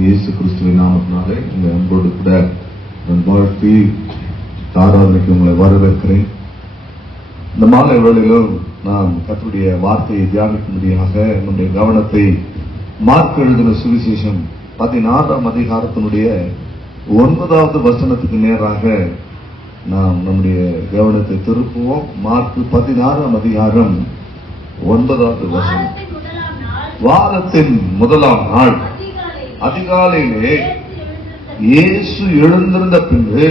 இயேசு கிறிஸ்துவின் நாமத்தினாலே இந்த அன்போடு கூட நான் வாழ்த்தி ஆராதனைக்கு உங்களை வரவேற்கிறேன். இந்த மாலை வேளையிலும் நான் கர்த்தருடைய வார்த்தையை தியானிக்கும்படியாக நம்முடைய கவனத்தை மார்க் எழுதின சுவிசேஷம் 16ஆம் அதிகாரத்தினுடைய 9வது வசனத்துக்கு நேராக நாம் நம்முடைய கவனத்தை திருப்புவோம். மார்க் 16ஆம் அதிகாரம் 9வது வசனம். வாரத்தின் முதலாம் நாள் அதிகாலையிலே இயேசு எழுந்திருந்த பின்பு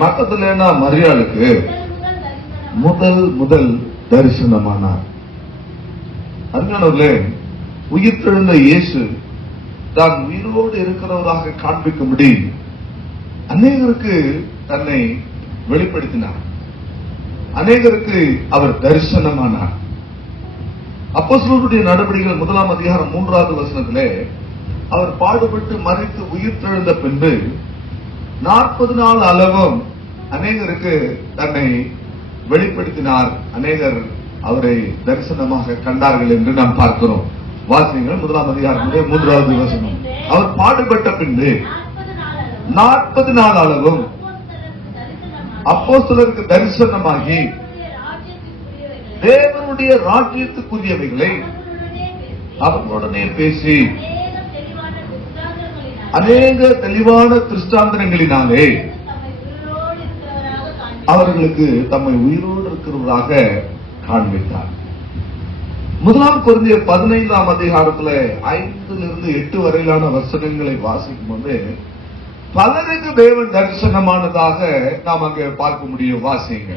மகதலேனா மரியாளுக்கு முதல் தரிசனமானார். அருமையானவர்களே, உயிர்த்தெழுந்த இயேசு தான் உயிரோடு இருக்கிறவராக காண்பிக்கும்படி அநேகருக்கு தன்னை வெளிப்படுத்தினார். அநேகருக்கு அவர் தரிசனமானார். அப்போஸ்தலருடைய நடவடிக்கைகள் 1ஆம் அதிகாரம் 3வது வசனத்திலே அவர் பாடுபட்டு மரித்து உயிர்த்தெழுந்த பின்பு 40 நாள் அளவும் அநேகருக்கு தன்னை வெளிப்படுத்தினார். அநேகர் அவரை தரிசனமாக கண்டார்கள் என்று நாம் பார்க்கிறோம். வாசியங்கள் 1ஆம் அதிகாரம் 3வது வசனம். அவர் பாடுபட்ட பின்பு 40 நாள் அளவும் அப்போஸ்தலருக்கு தரிசனமாகி தேவனுடைய ராஜ்யத்துக்குரியவைகளை அவர்களுடனே பேசி அநேக தெளிவான திருஷ்டாந்தரங்களினாலே அவர்களுக்கு தம்மை உயிரோடு இருக்கிறவராக காண்பித்தார். 1 கொரிந்தியர் 15ஆம் அதிகாரத்துல 5லிருந்து 8 வரையிலான வசனங்களை வாசிக்கும் போது பலருக்கு தேவன் தரிசனமானதாக நாம் அங்கே பார்க்க முடியும். வாசிங்க.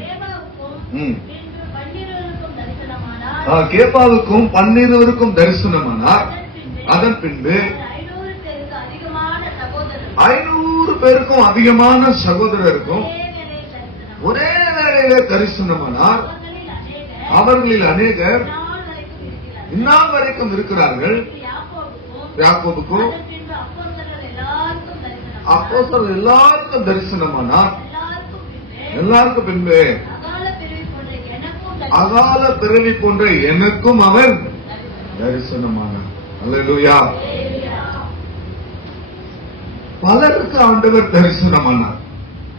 கேபாவுக்கும் 12 தரிசனமானார். அதன் பின்பு 500 பேருக்கும் அதிகமான சகோதரருக்கும் ஒரே வேளையிலே தரிசனமானார். அவர்களில் அநேகர் இந்நாள் வரைக்கும் இருக்கிறார்கள். யாக்கோபுக்கும் அப்போஸ்தலர் எல்லாருக்கும் தரிசனமானார். எல்லாருக்கும் பின்பு அகால பிறவி போன்ற எனக்கும் அவர் தரிசனமானார். அல்லேலூயா. பலருக்கு ஆண்டவர் தரிசனமானார்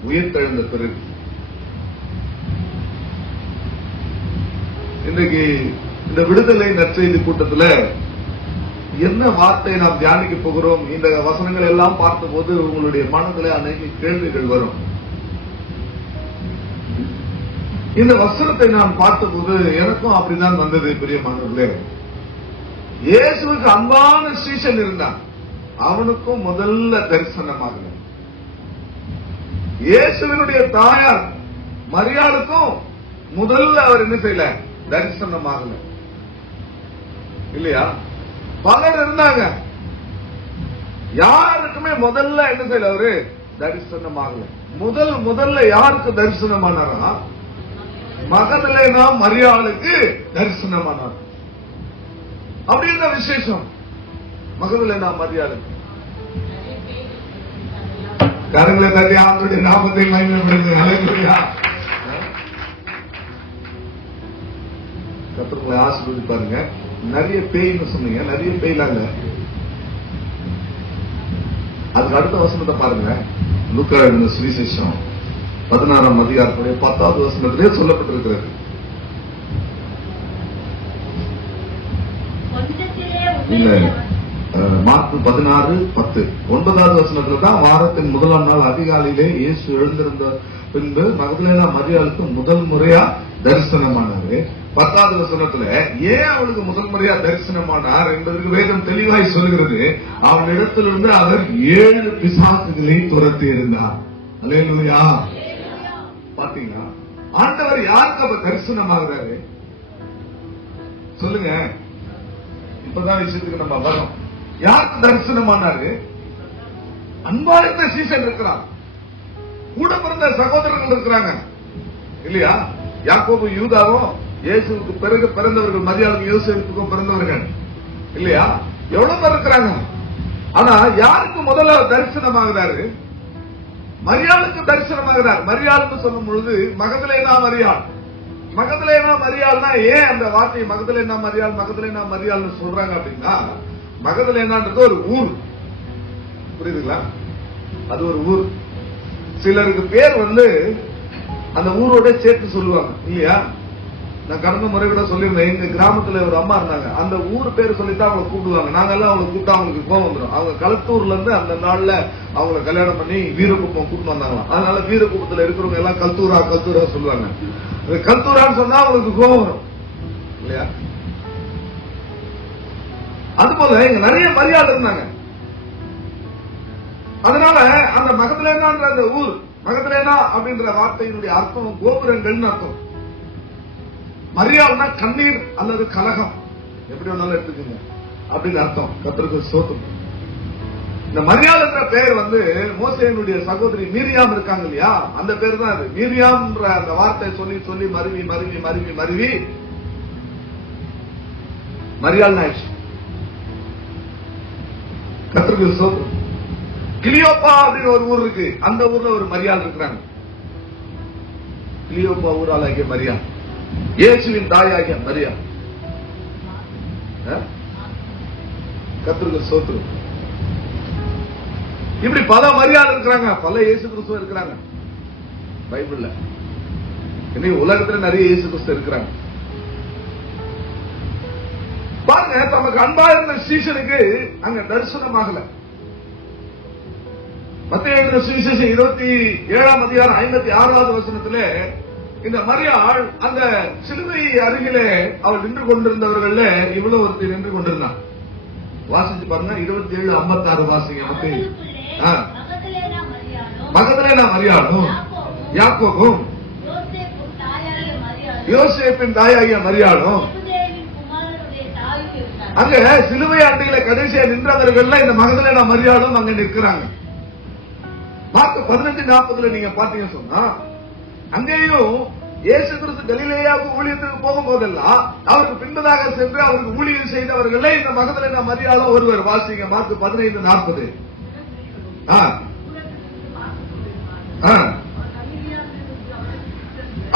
உயிர்த்தெழுந்த பிறகு. இன்றைக்கு இந்த விடுதலை நற்செய்தி கூட்டத்துல என்ன வார்த்தையை நாம் தியானிக்க போகிறோம்? இந்த வசனங்கள் எல்லாம் பார்த்தபோது உங்களுடைய மனதில் அநேக கேள்விகள் வரும். இந்த வசனத்தை நான் பார்த்தபோது எனக்கும் அப்படிதான் வந்தது. பிரியமானவர்களே, இயேசுவுக்கு அன்பான சீசன் இருந்தான். அவனுக்கும் முதல்ல தரிசனமாகல. இயேசுவினுடைய தாயார் மரியாளுக்கும் முதல்ல அவர் என்ன செய்யல? தரிசனமாகல. இல்லையா? பலர் இருந்தாங்க. யாருக்குமே முதல்ல என்ன செய்யல? அவரு தரிசனமாகல. முதல்ல யாருக்கு தரிசனமானாரா? மகதலேனா மரியாளுக்கு தரிசனமானார். அப்படி என்ன விசேஷம் மகதலேனா மரியாளுக்கு? கரங்களை தட்டி ஆண்டவருடைய நாமத்தை மகிமைப்படுத்துங்க. ஹல்லேலூயா. கர்த்தர் ஆசீர்வதிப்பாருங்க. நிறைய பேய்னு சொன்னீங்க. நிறைய பேய்லாங்க. அதுக்கு அடுத்த வசனத்தை பாருங்க. லூக்கா எழுதின சுவிசேஷம் 16ஆம் அதிகாரத்துடைய 10வது வசனத்திலே சொல்லப்பட்டிருக்கிறது. மார்க் 16:10 9வது வசனத்துல தான் வாரத்தின் முதலாம் நாள் அதிகாலையிலே இயேசு எழுந்திருந்த பின்பு மகதலேனா மரியாளுக்கு முதல் முறையா தரிசனமானாரு. 10வது வசனத்துல ஏன் அவளுக்கு முதல் முறையா தரிசனமானார் என்பதற்கு வேதம் தெளிவாய் சொல்கிறது. அவனிடத்திலிருந்து அவர் 7 பிசாசுகளை துரத்தி இருந்தார். அல்லேலூயா. பாத்தீங்களா? ஆண்டவர் யாருக்கு அவர் தரிசனமாகிறாரு? சொல்லுங்க. இப்பதான் விஷயத்துக்கு நம்ம வரோம். யாருக்கு தரிசனமானாரு? அன்பா இருந்த சீசன் இருக்கிறான். கூட பிறந்த சகோதரர்கள் இருக்கிறாங்க. இல்லையா? யாக்கோபு யூதாவும் இயேசுவுக்கு பிறகு பிறந்தவர்கள், மரியாளுக்கும் யோசேப்புக்கும் பிறந்தவர்கள். இல்லையா? எவ்வளவு பேர் இருக்கிறாங்க. ஆனா யாருக்கு முதல்ல தரிசனமாகிறாரு? மரியாளுக்கு தரிசனமாகிறார். மரியாளுக்கு சொல்லும் பொழுது மகதலேனா மரியாள். மகதலேனா மரியாள்னா ஏன் அந்த வார்த்தை மகதலேனா மரியாள் சொல்றாங்க அப்படின்னா, மகதலேனான்றது ஒரு ஊர், புரியுதுங்களா? அது ஒரு ஊர். சிலருக்கு பேர் அந்த ஊரோட சேர்த்து சொல்லுவாங்க இல்லையா? நான் கடந்த முறை கூட சொல்லியிருந்தேன், எங்க கிராமத்துல ஒரு அம்மா இருந்தாங்க, அந்த ஊர் பேர் சொல்லித்தான் அவங்களை கூப்பிடுவாங்க. நாங்கெல்லாம் அவங்களை கூப்பிட்டா அவங்களுக்கு கோவம் வந்துடும். அவங்க களத்தூர்ல இருந்து அந்த நாள்ல அவங்களை கல்யாணம் பண்ணி வீரகுப்பம் கூப்பிட்டு வந்தாங்களாம். அதனால வீரகுப்பத்துல இருக்கிறவங்க எல்லாம் கல்தூரா கல்தூரா சொல்லுவாங்க. கல்தூரான்னு சொன்னா அவங்களுக்கு கோவம் வரும் இல்லையா? அதுபோல இங்க நிறைய மரியாதை இருந்தாங்க. அதனால அந்த மகதலேனான்ற அந்த ஊர், மகதலேனா அப்படின்ற வார்த்தையினுடைய அர்த்தம் கோபுரங்கள் அர்த்தம். மரியாதைனா கண்ணீர் அல்லது கலகம், எப்படி வேணாலும் எடுத்துக்கோங்க அப்படின்னு அர்த்தம். கர்த்தருக்கு ஸ்தோத்திரம். இந்த மரியாதைன்ற பெயர் மோசேயினுடைய சகோதரி மீரியாம் இருக்காங்க இல்லையா, அந்த பேர் தான் அது. மீரியாம்ன்ற அந்த வார்த்தை சொல்லி சொல்லி மருவி மருவி மருவி மருவி மரியாள் ஆயிடுச்சு. கர்த்தருக்கு ஸ்தோத்திரம். கிளியோப்பா அப்படின்னு ஒரு ஊர் இருக்கு, அந்த ஊர்ல ஒரு மரியாள் இருக்கிறாங்க. கிளியோப்பா ஊராளாகிய மரியாள், இயேசுவின் தாயாகிய மரியாள். கர்த்தருக்கு ஸ்தோத்திரம். இப்படி பல மரியாதை இருக்கிறாங்க, பல இயேசு கிறிஸ்துவ இருக்கிறாங்க பைபிள்ல. இன்னைக்கு உலகத்துல நிறைய இயேசு கிறிஸ்து இருக்கிறாங்க. பாருங்க, தமக்கு அன்பா இருந்த சீசனுக்கு அங்க தரிசனமாகல. மத்தேயு எழுதின சுவிசேஷம் 27ஆம் அதிகாரம் 56வது வசனத்திலே இந்த மரியாள் அந்த சிலுவை அருகிலே அவள் நின்று கொண்டிருந்தவர்கள் இவ்வளவு ஒருத்தர் நின்று கொண்டிருந்தான். வாசிச்சு பாருங்க, 27:56 வாசிங்க. மகதலேனா மரியாளும் யாக்கோபும் யோசேப்பின் தாயாகிய மரியாளும் அங்க சிலுவை அண்டையில கடைசியா நின்றவர்கள் இந்த மகதலேனா மரியாளும் அங்க நிற்கிறாங்க. மார்க் 15:40 நீங்க பாத்தீங்க சொன்னா, அங்கேயும் இயேசு கிறிஸ்து கலிலேயாவுக்கு ஊழியத்துக்கு போகும்போதெல்லாம் அவருக்கு பின்பதாக சென்று அவருக்கு ஊழியம் செய்தவர்களே இந்த மகதலேனா மரியாளும் ஒருவர். வாசிங்க மார்க் 15:40.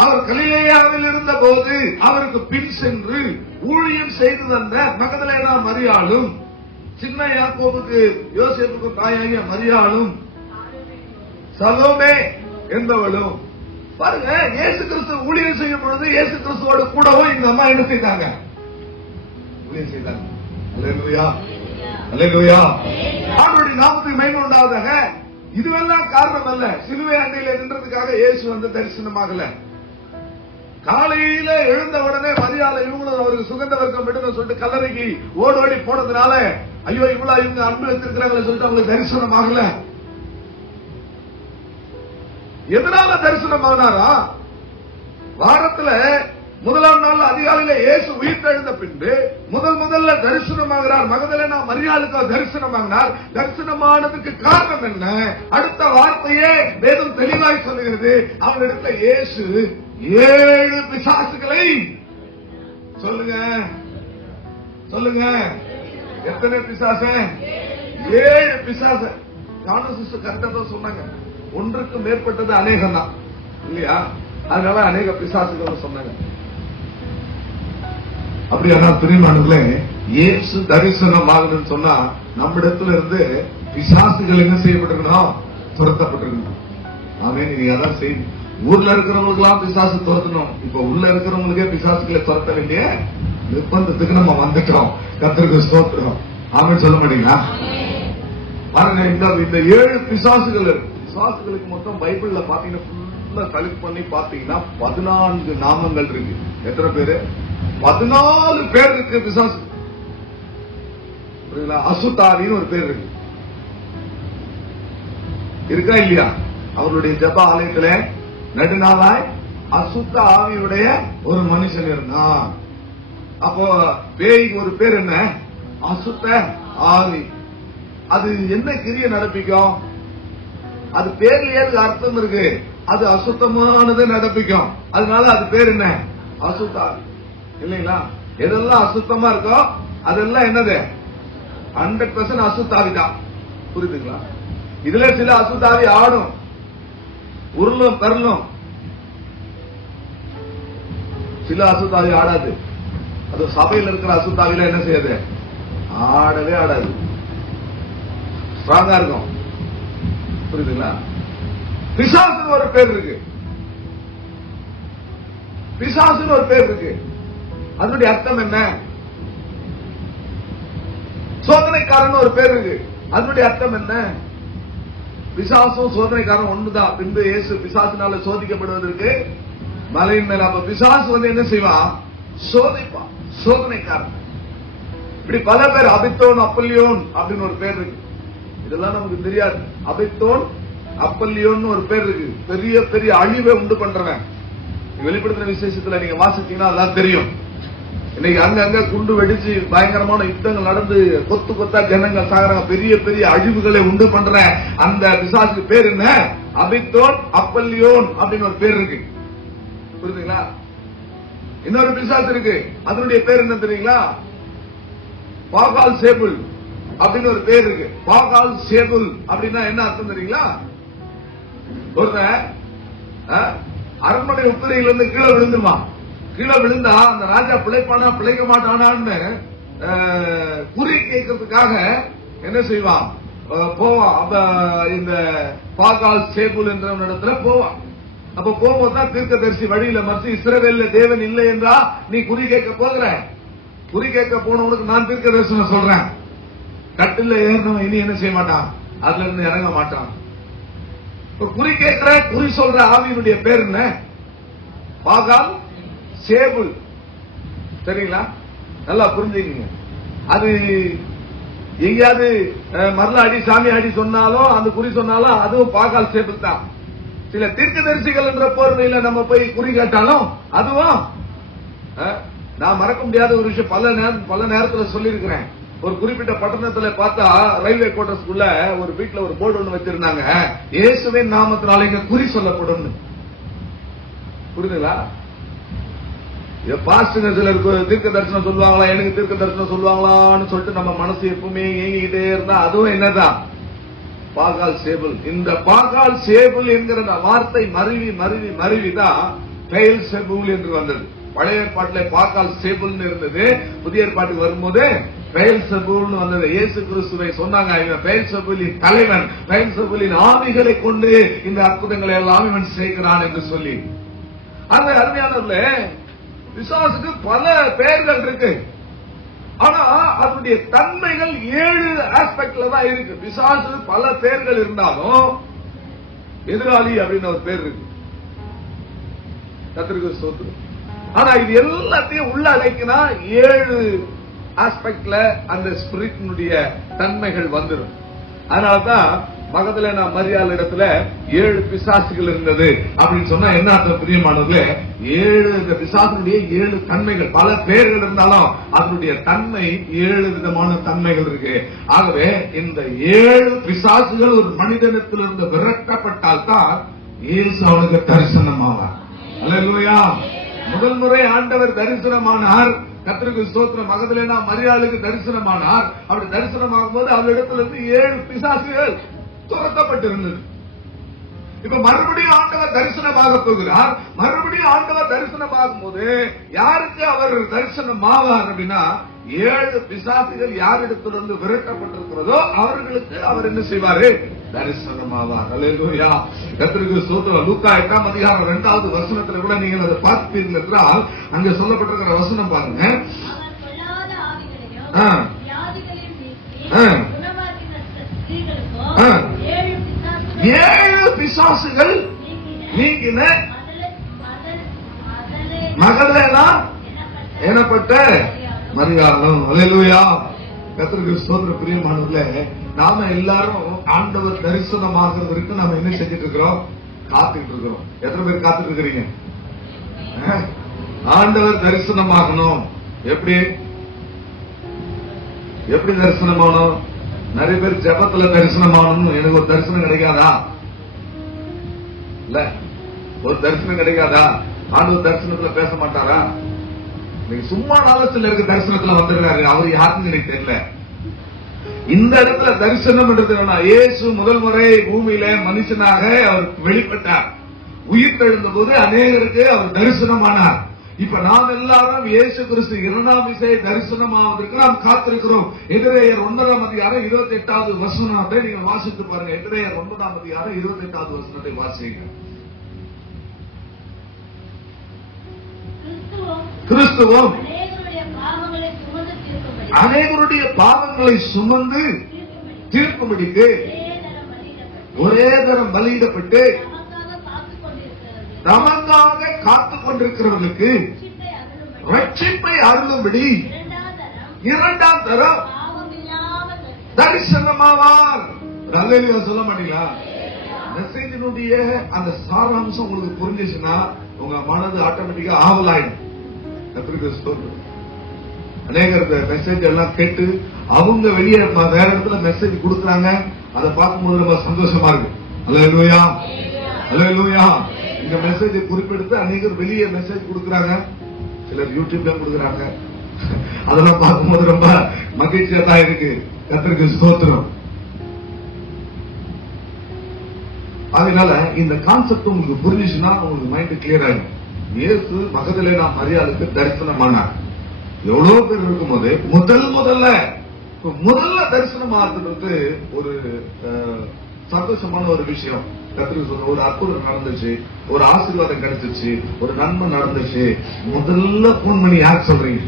அவர் கலிலேயாவில் இருந்த போது அவருக்கு பின் சென்று ஊழியம் செய்து தந்த மகதலேனா மரியாளும் சின்ன யாக்கோபுக்கு யோசேப்புக்கு தாயாகிய மரியாளும் சலோமே என்பவளும். பாருங்க, இயேசு கிறிஸ்து ஊழியம் செய்யும் பொழுது இயேசு கிறிஸ்துவோட கூடவும் இந்த அம்மா என்ன செய்தாங்க? ஊழியம் செய்தாங்க. அல்லேலூயா, அல்லேலூயா. ஆண்டவருடைய நாமத்துக்கு மகிமை உண்டாவதாக. இதுவெல்லாம் காரணம் அல்ல, சிலுவை அண்டையில நின்றதுக்காக இயேசு தரிசனமாகல. காலையில எழுந்த உடனே மரியாதை இவங்களும் அவருக்கு சுகந்த வர்க்கம் விடுன்னு சொல்லிட்டு கல்லறைக்கு ஓடோடி போனதுனால ஐயோ இவ்வளவு இவங்க அன்பு வச்சிருக்கிறாங்களே சொல்லிட்டு அவங்களுக்கு தரிசனமாகல. எதனால தரிசனம் ஆனாரா? வாரத்துல முதலாம் நாள் அதிகாலையில இயேசு உயிர்த்தெழுந்த பின்பு முதல்ல தரிசனமாகிறார். மகதலேனா மரியாளுக்கு தரிசனமாகினார். தரிசனமானதுக்கு காரணம் என்ன? அடுத்த வார்த்தையே வேதம் தெளிவாய் சொல்லுகிறது. அவனிடத்துல இயேசு 7 பிசாசுகளை சொல்லுங்க சொல்லுங்க, எத்தனை பிசாச? 7 பிசாச. ஞானசிசு கரெக்டா தான் சொன்னாங்க. ஒன்றுக்கு மேற்பட்டது அநேகம் தான் இல்லையா? அதனால அநேக பிசாசுகள் சொன்னாங்க. அப்படியானா பிரியமானவர்களே, இயேசு தரிசனம் ஆகணும்னு சொன்னா நம்ம இடத்துல இருந்து பிசாசுகள் என்ன செய்யப்பட்டிருக்கணும்? துரத்தப்பட்டிருக்கணும். ஆமென். நீங்க அதான் செய்தி. ஊர்ல இருக்கிறவங்களுக்கு எல்லாம் பிசாசு துரத்தணும். இப்ப உள்ள இருக்கிறவங்களுக்கே பிசாசுகளை துரத்த வேண்டிய நிர்பந்தத்துக்கு நம்ம வந்துட்டோம். கர்த்தருக்கு ஸ்தோத்திரம். ஆமென் சொல்ல மாட்டீங்களா? பாருங்க, இந்த 7 பிசாசுகளுக்கு மொத்தம் பைபிள்ல பாத்தீங்கன்னா ஃபுல்லா கலெக்ட் பண்ணி பாத்தீங்கன்னா 14 நாமங்கள் இருக்கு. எத்தனை பேரு? 14 பேர் இருக்கு பிசாசு. அசுத்தாவின்னு ஒரு பேர் இருக்கு, இருக்கா இல்லையா? அவருடைய ஜெப ஆலயத்துல நடுநாளாய் அசுத்த ஆவியுடைய ஒரு மனுஷன் இருந்தான். அப்போ பேய்க்கு ஒரு பேர் என்ன? அசுத்த ஆவி. அது என்ன கிரிய நடப்பிக்கும்? அது பேர்லயே அர்த்தம் இருக்கு. அது அசுத்தமானது நடப்பிக்கும். அதனால அது பேர் என்ன? அசுத்த ஆவி இல்லைங்களா? எதெல்லாம் அசுத்தமா இருக்கோ அதெல்லாம் என்னது? 100% அசுத்தாவி தான். புரியுதுங்களா? இதுல சில அசுத்தாவி ஆடும், உருளும் தரலும். சில அசுத்தாவி ஆடாது. அது சபையில் இருக்கிற அசுத்தாவில என்ன செய்யாது? ஆடவே ஆடாது, ஸ்ட்ராங்கா இருக்கும். புரியுதுங்களா? பிசாசுன்னு ஒரு பேர் இருக்கு, பிசாசுன்னு ஒரு பேர் இருக்கு. அதனுடைய அர்த்தம் என்ன? சோதனைக்காரன் ஒரு பேர் இருக்கு, அதனுடைய அர்த்தம் என்ன? பிசாசும் சோதனைக்காரன் ஒண்ணுதான். பின்பு இயேசு பிசாசுனால சோதிக்கப்படுவதற்கு மலையின் மேல. அப்ப பிசாசு என்ன செய்வான்? சோதிப்பான், சோதனைக்காரன். இப்படி பல பேர். அபித்தோன், அப்பல்லியோன் அப்படின்னு ஒரு பேர் இருக்கு. இதெல்லாம் நமக்கு தெரியாது. அபித்தோன், அப்பல்லியோன் ஒரு பேர் இருக்கு. பெரிய பெரிய அழிவை உண்டு பண்றவன். வெளிப்படுத்தின விசேஷத்துல நீங்க வாசிச்சீங்கன்னா அதெல்லாம் தெரியும். இன்னைக்கு அங்கங்க குண்டு வெடிச்சு பயங்கரமான யுத்தங்கள் நடந்து கொத்து கொத்தா ஜனங்கள் சாகுறாங்க. பெரிய பெரிய அழிவுகளை உண்டு பண்ற அந்த பிசாசுக்கு பேர் என்ன? அபித்தோன், அப்பல்லியோன் அப்படின்னு ஒரு பேர் இருக்கு. புரியுதுங்களா? இன்னொரு பிசாசு இருக்கு, அதனுடைய பேர் என்ன தெரியுங்களா? பாகால் சேபுல் அப்படின்னு ஒரு பேர் இருக்கு. பாகால் சேபுல் அப்படின்னா என்ன அர்த்தம் தெரியுங்களா? ஒரு அரண்மனை உப்பரையிலிருந்து கீழே விழுந்துருமா. கீழே விழுந்தா அந்த ராஜா பிழைப்பானா பிழைக்க மாட்டானான்னு குறி கேட்கறதுக்காக என்ன செய்வான்? போவான். அப்ப இந்த பாகால் சேபுல் என்ற இடத்துல போவான். அப்ப போகும்போதுதான் தீர்க்கதரிசி வழியில மற்ற இஸ்ரவேல்ல தேவன் இல்லை என்றா நீ குறி கேட்க போகிற. குறி கேட்க போனவனுக்கு நான் தீர்க்க தரிசனம் சொல்றேன். கட்டில ஏறணும் இனி என்ன செய்ய மாட்டான், அதுல இருந்து இறங்க மாட்டான். குறி கேட்கிற குறி சொல்ற ஆவியினுடைய பேர் என்ன? பாகால் சேபுல். சரிங்களா? நல்லா புரிஞ்சுக்கீங்க. அது எங்கேயாவது மரல அடி சாமி அடி சொன்னாலும் அந்த குறி சொன்னாலும் அதுவும் பாகால் சேபுல் தான். சில தீர்க்கதரிசிகள் என்ற போர்வையில நம்ம போய் குறி கேட்டாலும் அதுவும் நான் மறக்க முடியாத ஒரு விஷயம். பல நேரத்துல சொல்லியிருக்கிறேன். ஒரு குறிப்பிட்ட பட்டணத்துல பார்த்தா ரயில்வே குவார்டர்ஸ்க்குள்ள ஒரு வீட்டுல ஒரு போர்டு ஒண்ணு வச்சிருந்தாங்க, இயேசுவின் நாமத்தினால இங்க குறி சொல்லப்படும். புரியுதுங்களா? பாஸ்டுங்க சிலருக்கு தீர்க்க தரிசனம் சொல்லுவாங்களா, எனக்கு தீர்க்க தரிசனம் சொல்லுவாங்களான்னு சொல்லிட்டு நம்ம மனசு எப்பவுமே ஏங்கிக்கிட்டே இருந்தா அதுவும் என்னதான்? பாகால் சேபுல். இந்த பாகால் சேபுல் என்கிற வார்த்தை மருவி மருவி மருவிதான் பெயல் செபுல் என்று வந்தது. பழைய ஏற்பாட்டில் பாகால் சேபுல் இருந்தது, புதிய ஏற்பாட்டுக்கு வரும்போது பெயல் செபுல் வந்தது. இயேசு கிறிஸ்துவை சொன்னாங்க, இவன் பெயல் செபுலின் தலைவன், பெயல் செபுலின் ஆவிகளை கொண்டு இந்த அற்புதங்களை எல்லாம் இவன் செய்கிறான் என்று சொல்லி. அந்த அருமையானவர்கள பிசாசுக்கு பல பெயர்கள் இருக்கு. ஆனா அதனுடைய தன்மைகள் 7 ஆஸ்பெக்ட்ல தான் இருக்கு. பிசாசு பல பேர்கள் இருந்தாலும் எதிராளி அப்படின்னு ஒரு பேர் இருக்கு. கர்த்தருக்கு ஸ்தோத்திரம். ஆனா இது எல்லாத்தையும் உள்ள அழைக்கினா 7 ஆஸ்பெக்ட்ல அந்த ஸ்பிரிட்டினுடைய தன்மைகள் வந்துடும். அதனாலதான் மகதலேனா மரியாள் இடத்துல 7 பிசாசுகள் இருந்தது அப்படின்னு சொன்னா என்ன அர்த்தம்? பிரியமானவர்களே, 7 பிசாசுடைய 7 தன்மைகள். பல பேர்கள் இருந்தாலும் அதனுடைய தன்மை 7 விதமான தன்மைகள் இருக்கு. ஆகவே இந்த 7 பிசாசுகள் ஒரு மனிதனத்திலிருந்து விரட்டப்பட்டால் தான் இயேசு அவனுக்கு தரிசனமாவார். அல்லேலூயா. முதல் முறை ஆண்டவர் தரிசனமானார். கர்த்தருக்கு ஸ்தோத்திரம். மகதலேனா மரியாளுக்கு தரிசனமானார். அப்படி தரிசனமாகும் போது அவரிடத்திலிருந்து 7 பிசாசுகள் துரத்தப்பட்டிருந்தது. இப்ப மறுபடியும் ஆண்டவர் தரிசனமாக போகிறார். மறுபடியும் ஆண்டவர் தரிசனமாகும் போது யாருக்கு அவர் தரிசனமாவார் அப்படின்னா 7 பிசாசுகள் யாரிடத்திலிருந்து விரட்டப்பட்டிருக்கிறதோ அவர்களுக்கு அவர் என்ன செய்வாரு? தரிசனமாவார். அல்லேலூயா. கர்த்தருக்கு ஸ்தோத்திரம். லூக்கா 8ஆம் அதிகாரம் 2வது வசனத்துல கூட நீங்கள் அதை பார்ப்பீர்கள் என்றால் அங்க சொல்லப்பட்டிருக்கிற வசனம் பாருங்க. 7 பிசாசுகள் நீங்கின மகதலேனா எனப்பட்ட மரியாளும். அல்லேலூயா. கர்த்தருக்கு ஸ்தோத்திரம். பிரியமானவர்களே, நாம எல்லாரும் ஆண்டவர் தரிசனமாகிறதுக்கு நாம என்ன செஞ்சிட்டு இருக்கிறோம்? காத்துட்டு இருக்கிறோம். எத்தனை பேர் காத்துட்டு இருக்கிறீங்க? ஆண்டவர் தரிசனமாகணும். எப்படி எப்படி தரிசனமாகணும்? நிறைய பேர் ஜெபத்துல தரிசனமாகணும். எனக்கு ஒரு தரிசனம் கிடைக்காதா? இல்ல, ஒரு தரிசனம் கிடைக்காதா? ஆண்டவர் தரிசனத்துல பேச மாட்டாரா? நீங்க சும்மா சிலருக்கு தரிசனத்துல வந்துருக்காரு. அவர் யாருன்னு எனக்கு தெரியல. இந்த இடத்துல தரிசனம் என்றது இயேசு முதல் முறை பூமியில மனுஷனாக அவர் வெளிப்பட்டார். உயிர் தெழுந்த போது அநேகருக்கு அவர் தரிசனமானார். இப்ப நாம் எல்லாரும் இயேசு கிறிஸ்து 2ஆம் விசை தரிசனமாவதற்கு நாம் காத்திருக்கிறோம். எபிரேயர் 9ஆம் அதிகாரம் 28வது வசனத்தை நீங்க வாசித்து பாருங்க. எபிரேயர் 9ஆம் அதிகாரம் 28வது வசனத்தை வாசிங்க. கிறிஸ்துவும் அநேகருடைய பாவங்களை சுமந்து தீர்க்கும்படிக்கு ஒரே தரம் பலியிடப்பட்டு நமக்காக காத்துக் கொண்டிருக்கிறவர்களுக்கு ரட்சிப்பை அருளும்படி 2ஆம் தரம் தரிசனமாவார். அல்லேலூயா சொல்ல மாட்டீங்களா? மெசேஜினுடைய அந்த சாராம்சம் உங்களுக்கு புரிஞ்சுச்சுன்னா உங்க மனது ஆட்டோமேட்டிக்கா ஆவலாயிடும். அநேகர் மெசேஜ் எல்லாம் கேட்டு அவங்க வெளியே வேற இடத்துல மெசேஜ் கொடுக்குறாங்க. அதை பார்க்கும்போது ரொம்ப சந்தோஷமா இருக்கு. அல்லேலூயா, அல்லேலூயா. இந்த மெசேஜ் குறிப்பிடுத்து அநேகர் வெளியே மெசேஜ் கொடுக்குறாங்க. சிலர் யூடியூப்ல கொடுக்குறாங்க. அதெல்லாம் பார்க்கும்போது ரொம்ப மகிழ்ச்சியா தான் இருக்கு. கர்த்தருக்கு ஸ்தோத்திரம். அதனால இந்த கான்செப்ட் உங்களுக்கு புரிஞ்சுச்சுன்னா உங்களுக்கு மைண்ட் கிளியர் ஆகும். இயேசு மகதலேனா மரியாளுக்கு தரிசனமானார். எவ்வளவு பேர் இருக்கும்போது முதல்ல தரிசனம் ஆகிறது ஒரு சந்தோஷமான ஒரு விஷயம். கர்த்தருக்கு சொல்ற ஒரு அற்புதம் நடந்துச்சு, ஒரு ஆசீர்வாதம் கிடைச்சிச்சு, ஒரு நன்மை நடந்துச்சு. முதல்ல போன் பண்ணி யார் சொல்றீங்க?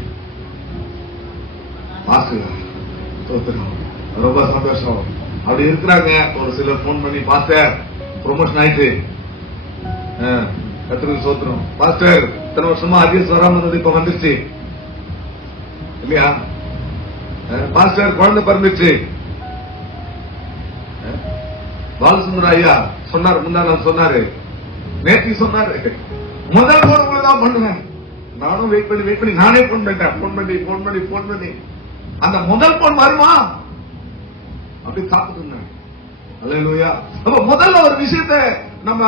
ரொம்ப சந்தோஷம். அப்படி இருக்கிறாங்க. ஒரு சிலர் போன் பண்ணி பாஸ்டர் ப்ரொமோஷன் ஆயிட்டு, கர்த்தருக்கு சோத்திரம், பாஸ்டர் இத்தனை வருஷமா அதிகம் வராம இருந்தது இப்ப வந்துருச்சு இல்லையா, பாஸ்டர் குழந்தை பிறந்துச்சு. பாலசுந்தர ஐயா சொன்னார், முந்தா நாள் சொன்னாரு, நேற்று சொன்னாரு, முதல் போன் தான் பண்ணுவேன். நானும் வெயிட் பண்ணி நானே போன் பண்ணி அந்த முதல் போன் வருமா அப்படி காத்துட்டு இருந்தேன். அல்லேலூயா. அப்ப முதல்ல ஒரு விஷயத்தை நம்ம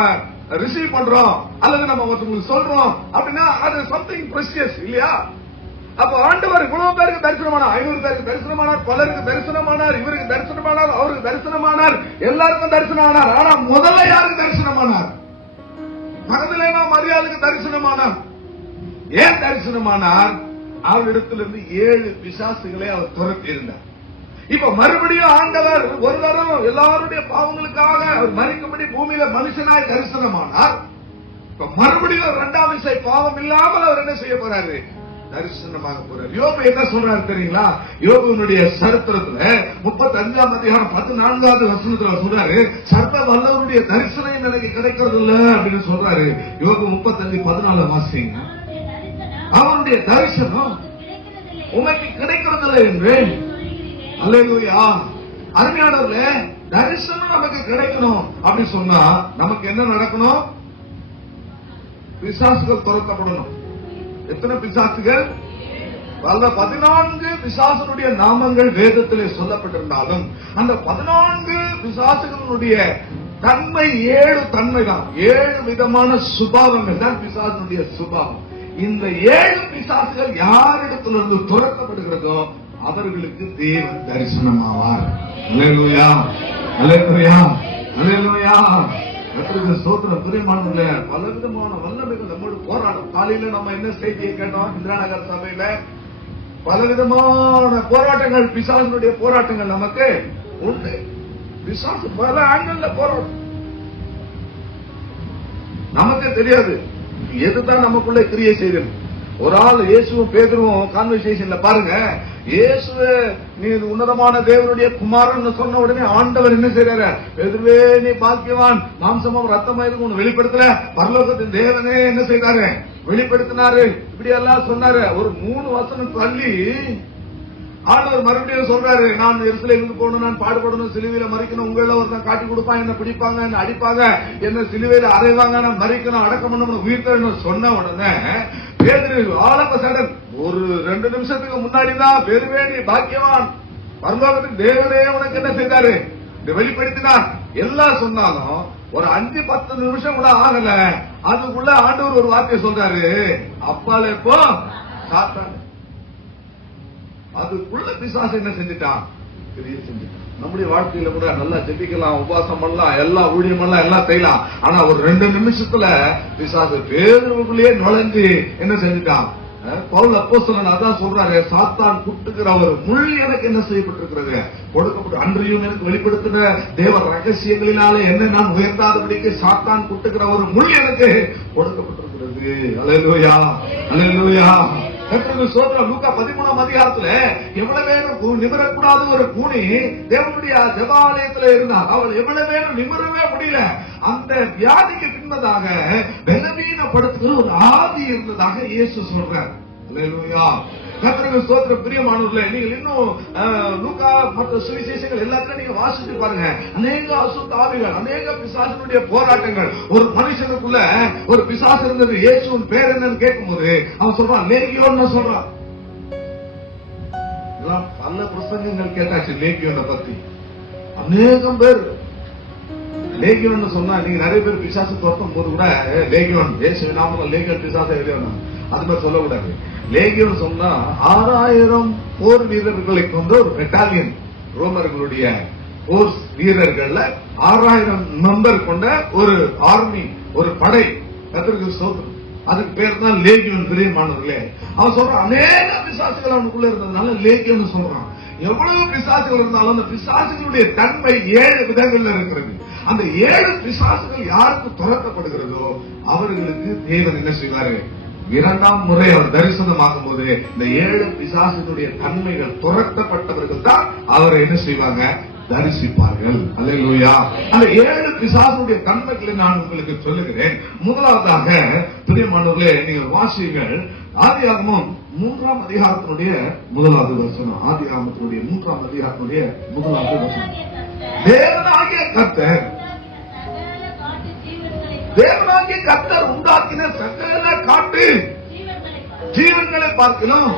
ரிசீவ் பண்றோம் அல்லது நம்ம ஒருத்தவங்களுக்கு சொல்றோம் அப்படின்னா அது சம்திங் பிரஷியஸ் இல்லையா? அப்ப ஆண்டவர் இவ்வளவு பேருக்கு தரிசனமானார், 500 பேருக்கு தரிசனமானார், பலருக்கு தரிசனமானார், இவருக்கு தரிசனமானார், அவருக்கு தரிசனமானார், எல்லாருக்கும் தரிசனமானார். ஆனா முதல்ல யாருக்கு தரிசனமானார்? மகதலேனா மரியாளுக்கு தரிசனமானார். ஏன் தரிசனமானார்? அவரிடத்திலிருந்து 7 பிசாசுகளை அவர் துரத்தி இருந்தார். இப்ப மறுபடியும் ஆண்டவர் ஒரு தரம் எல்லாருடைய பாவங்களுக்காக அவர் மறிக்கும்படி பூமியில மனுஷனாய் தரிசனமானார். இப்ப மறுபடியும் 2ஆம் விசை பாவம் இல்லாமல் அவர் என்ன செய்ய போறாரு? தரிசனமாக போறார். யோபு என்ன சொல்றாரு தெரியுங்களா? யோபுனுடைய சரித்திரத்துல 35ஆம் அதிகாரம் 14வது வசனத்துல சொல்றாரு, சர்வ வல்லவருடைய தரிசனம் எனக்கு கிடைக்கிறது இல்ல அப்படின்னு சொல்றாரு. யோபு 35:14 வாசிங்க. அவருடைய தரிசனம் உனக்கு கிடைக்கிறதில்லை என்றேன். அல்லேலூயா. அருமையானவர்களே, தரிசனம் நமக்கு கிடைக்கணும் அப்படி சொன்னா நமக்கு என்ன நடக்கணும்? பிசாசுகள் துரத்தப்படணும். எத்தனை பிசாசுகள்? 14 பிசாசுடைய நாமங்கள் வேதத்திலே சொல்லப்பட்டிருந்தாலும் அந்த 14 பிசாசுகளுடைய தன்மை 7 தன்மை தான். 7 விதமான சுபாவங்கள் தான் பிசாசுடைய சுபாவம். இந்த 7 பிசாசுகள் யாரிடத்திலிருந்து துரத்தப்படுகிறதோ அவர்களுக்கு தேவன் தரிசனமாவார். அல்லேலூயா, அல்லேலூயா, அல்லேலூயா. கர்த்தருக்கு ஸ்தோத்திரம். பிரியமானவர்களே, பலவிதமான வல்லமைகள் நம்மோடு போராடும். காலையில நம்ம என்ன செய்தியை கேட்டோம்? இந்திரா நகர் சபையில பலவிதமான போராட்டங்கள், பிசாசுடைய போராட்டங்கள் நமக்கு உண்டு. பிசாசு பல ஆங்கிள் போராடும். நமக்கு தெரியாது எதுதான் நமக்குள்ள கிரியை செய்யணும். ஒரு ஆள் இயேசுவும் பேதுருவும் கான்வர்சேஷன்ல பாருங்க, இயேசு நீ உன்னதமான தேவனுடைய குமாரன் சொன்ன உடனே ஆண்டவர் என்ன செய்யறாரு? பேதுருவே நீ பாக்கியவான், மாம்சமும் ரத்தமாயிருக்கு உன்னை வெளிப்படுத்தல, பரலோகத்தின் தேவனே என்ன செய்தாரு? வெளிப்படுத்தினாரு. இப்படி எல்லாம் சொன்னாரு. ஒரு 3 வசனம் தள்ளி ஆண்டவர் மறுபடியும் சொல்றாரு, நான் எருசலேமுக்கு போகணும், நான் பாடுபடணும், சிலுவையில மறிக்கணும், உங்கள ஒருத்தன் காட்டி கொடுப்பான், என்ன பிடிப்பாங்க, என்ன அடிப்பாங்க, என்ன சிலுவையில அறைவாங்க, நான் மறிக்கணும், அடக்கம் பண்ணணும், உயிர்த்தெழணும் சொன்ன உடனே பேதுரு ஆல் ஆஃப் எ சடன் ஒரு 2 நிமிஷத்துக்கு முன்னாடிதான் பேதுருவே நீ பாக்கியவான், பரலோகத்தின் தேவனே உனக்கு என்ன செய்தாரு? வெளிப்படுத்தினார். எல்லாம் சொன்னாலும் ஒரு 5-10 நிமிஷம் கூட ஆகல, அதுக்குள்ள ஆண்டவர் ஒரு வார்த்தையை சொல்றாரு, அப்பாலே போ சாத்தான். அதுக்குள்ள பிசாசு என்ன செஞ்சுட்டான்? கிரியை செஞ்சுட்டான். நம்முடைய வாழ்க்கையில கூட நல்லா ஜெபிக்கலாம், உபவாசம் பண்ணலாம், எல்லாம் ஊழியம் பண்ணலாம், எல்லாம் செய்யலாம். ஆனா ஒரு 2 நிமிஷத்துல பிசாசு பேதுருவுக்குள்ளேயே நுழைஞ்சு என்ன செஞ்சுட்டான்? பவுல் அப்போஸ்தலன் அதான் சொல்றாரு, சாத்தான் குட்டுகிற ஒரு முள் எனக்கு என்ன செய்யப்பட்டிருக்கிறது, கொடுக்கப்பட்டு அன்றையும் எனக்கு வெளிப்படுத்தின தேவ ரகசியங்களினாலே என்ன நான் உயர்ந்தாதபடிக்கு சாத்தான் குட்டுகிற ஒரு முள் எனக்கு கொடுக்கப்பட்டிருக்கிறது. அல்லேலூயா, அல்லேலூயா. லூக்கா 13ஆம் அதிகாரத்துல எவ்வளவு நேரம் நிமிரக்கூடாத ஒரு கூனி தேவனுடைய ஜெபாலயத்துல இருந்தார். அவள் எவ்வளவு நேரம் நிமிரவே முடியல. அந்த வியாதிக்கு பின்னதாக பலவீனப்படுத்துகிற ஒரு ஆவி இருந்ததாக இயேசு சொல்றார். அல்லேலூயா. கர்த்தருக்கு ஸ்தோத்திரம். பிரியமானவர்களே, நீங்கள் இன்னும் லூக்கா மற்ற சுவிசேஷங்கள் எல்லாத்தையும் நீங்க வாசித்து பாருங்க. அநேக அசுத்த ஆவிகள், அநேக பிசாசினுடைய போராட்டங்கள். ஒரு மனுஷனுக்குள்ள ஒரு பிசாசு இருந்தது. இயேசுவின் பேர் என்னன்னு கேட்கும்போது அவன் சொல்றான் லேகியோன்னு சொல்றான். பல பிரசங்கங்கள் கேட்டாச்சு லேகியோனை பத்தி. அநேகம் பேர் லேகியோன்னு சொன்னா நீங்க நிறைய பேர் பிசாசு துரத்தும் போது கூட லேகியோன் இயேசு நாமத்துல லேகியோன் பிசாசை எழுதியோம் அது மாதிரி சொல்லக்கூடாது. லேகியோன் சொன்னா 6000 போர் வீரர்களை கொண்ட ஒரு பெட்டாலியன். ரோமர்களுடைய போர் வீரர்கள்ல 6000 மெம்பர் கொண்ட ஒரு ஆர்மி, ஒரு படை. கர்த்தருக்கு ஸ்தோத்திரம். அதுக்கு பேர் தான் லேகியோன். பிரியமானவர்களே, அவன் சொல்றான் அநேக பிசாசுகள் அவனுக்குள்ள இருந்ததுனால லேகியோன் சொல்றான். எவ்வளவு பிசாசுகள் இருந்தாலும் அந்த பிசாசுகளுடைய தன்மை 7 விதங்கள்ல இருக்கிறது. அந்த 7 பிசாசுகள் யாருக்கு துரத்தப்படுகிறதோ அவர்களுக்கு தேவன் என்ன செய்வாரு? 2ஆம் முறை அவர் தரிசனமாகும் போது இந்த 7 பிசாசுகளுடைய தன்மைகள் துரத்தப்பட்டவர்கள் தான் அவரை என்ன செய்வாங்க? தரிசிப்பார்கள். அல்லேலூயா. அந்த 7 பிசாசுடைய தன்மைகளை நான் உங்களுக்கு சொல்லுகிறேன். முதலாவதாக பிரியமானவர்களே, நீங்கள் வாசியுங்கள். ஆதியாகமம் 3ஆம் அதிகாரத்தினுடைய 1வது வசனம். ஆதியாகமத்தினுடைய 3ஆம் அதிகாரத்தினுடைய 1வது வசனம். தேவனாகிய கர்த்தர் உண்டாக்கின சகல காட்டு ஜீவன்களை பார்க்கலாம்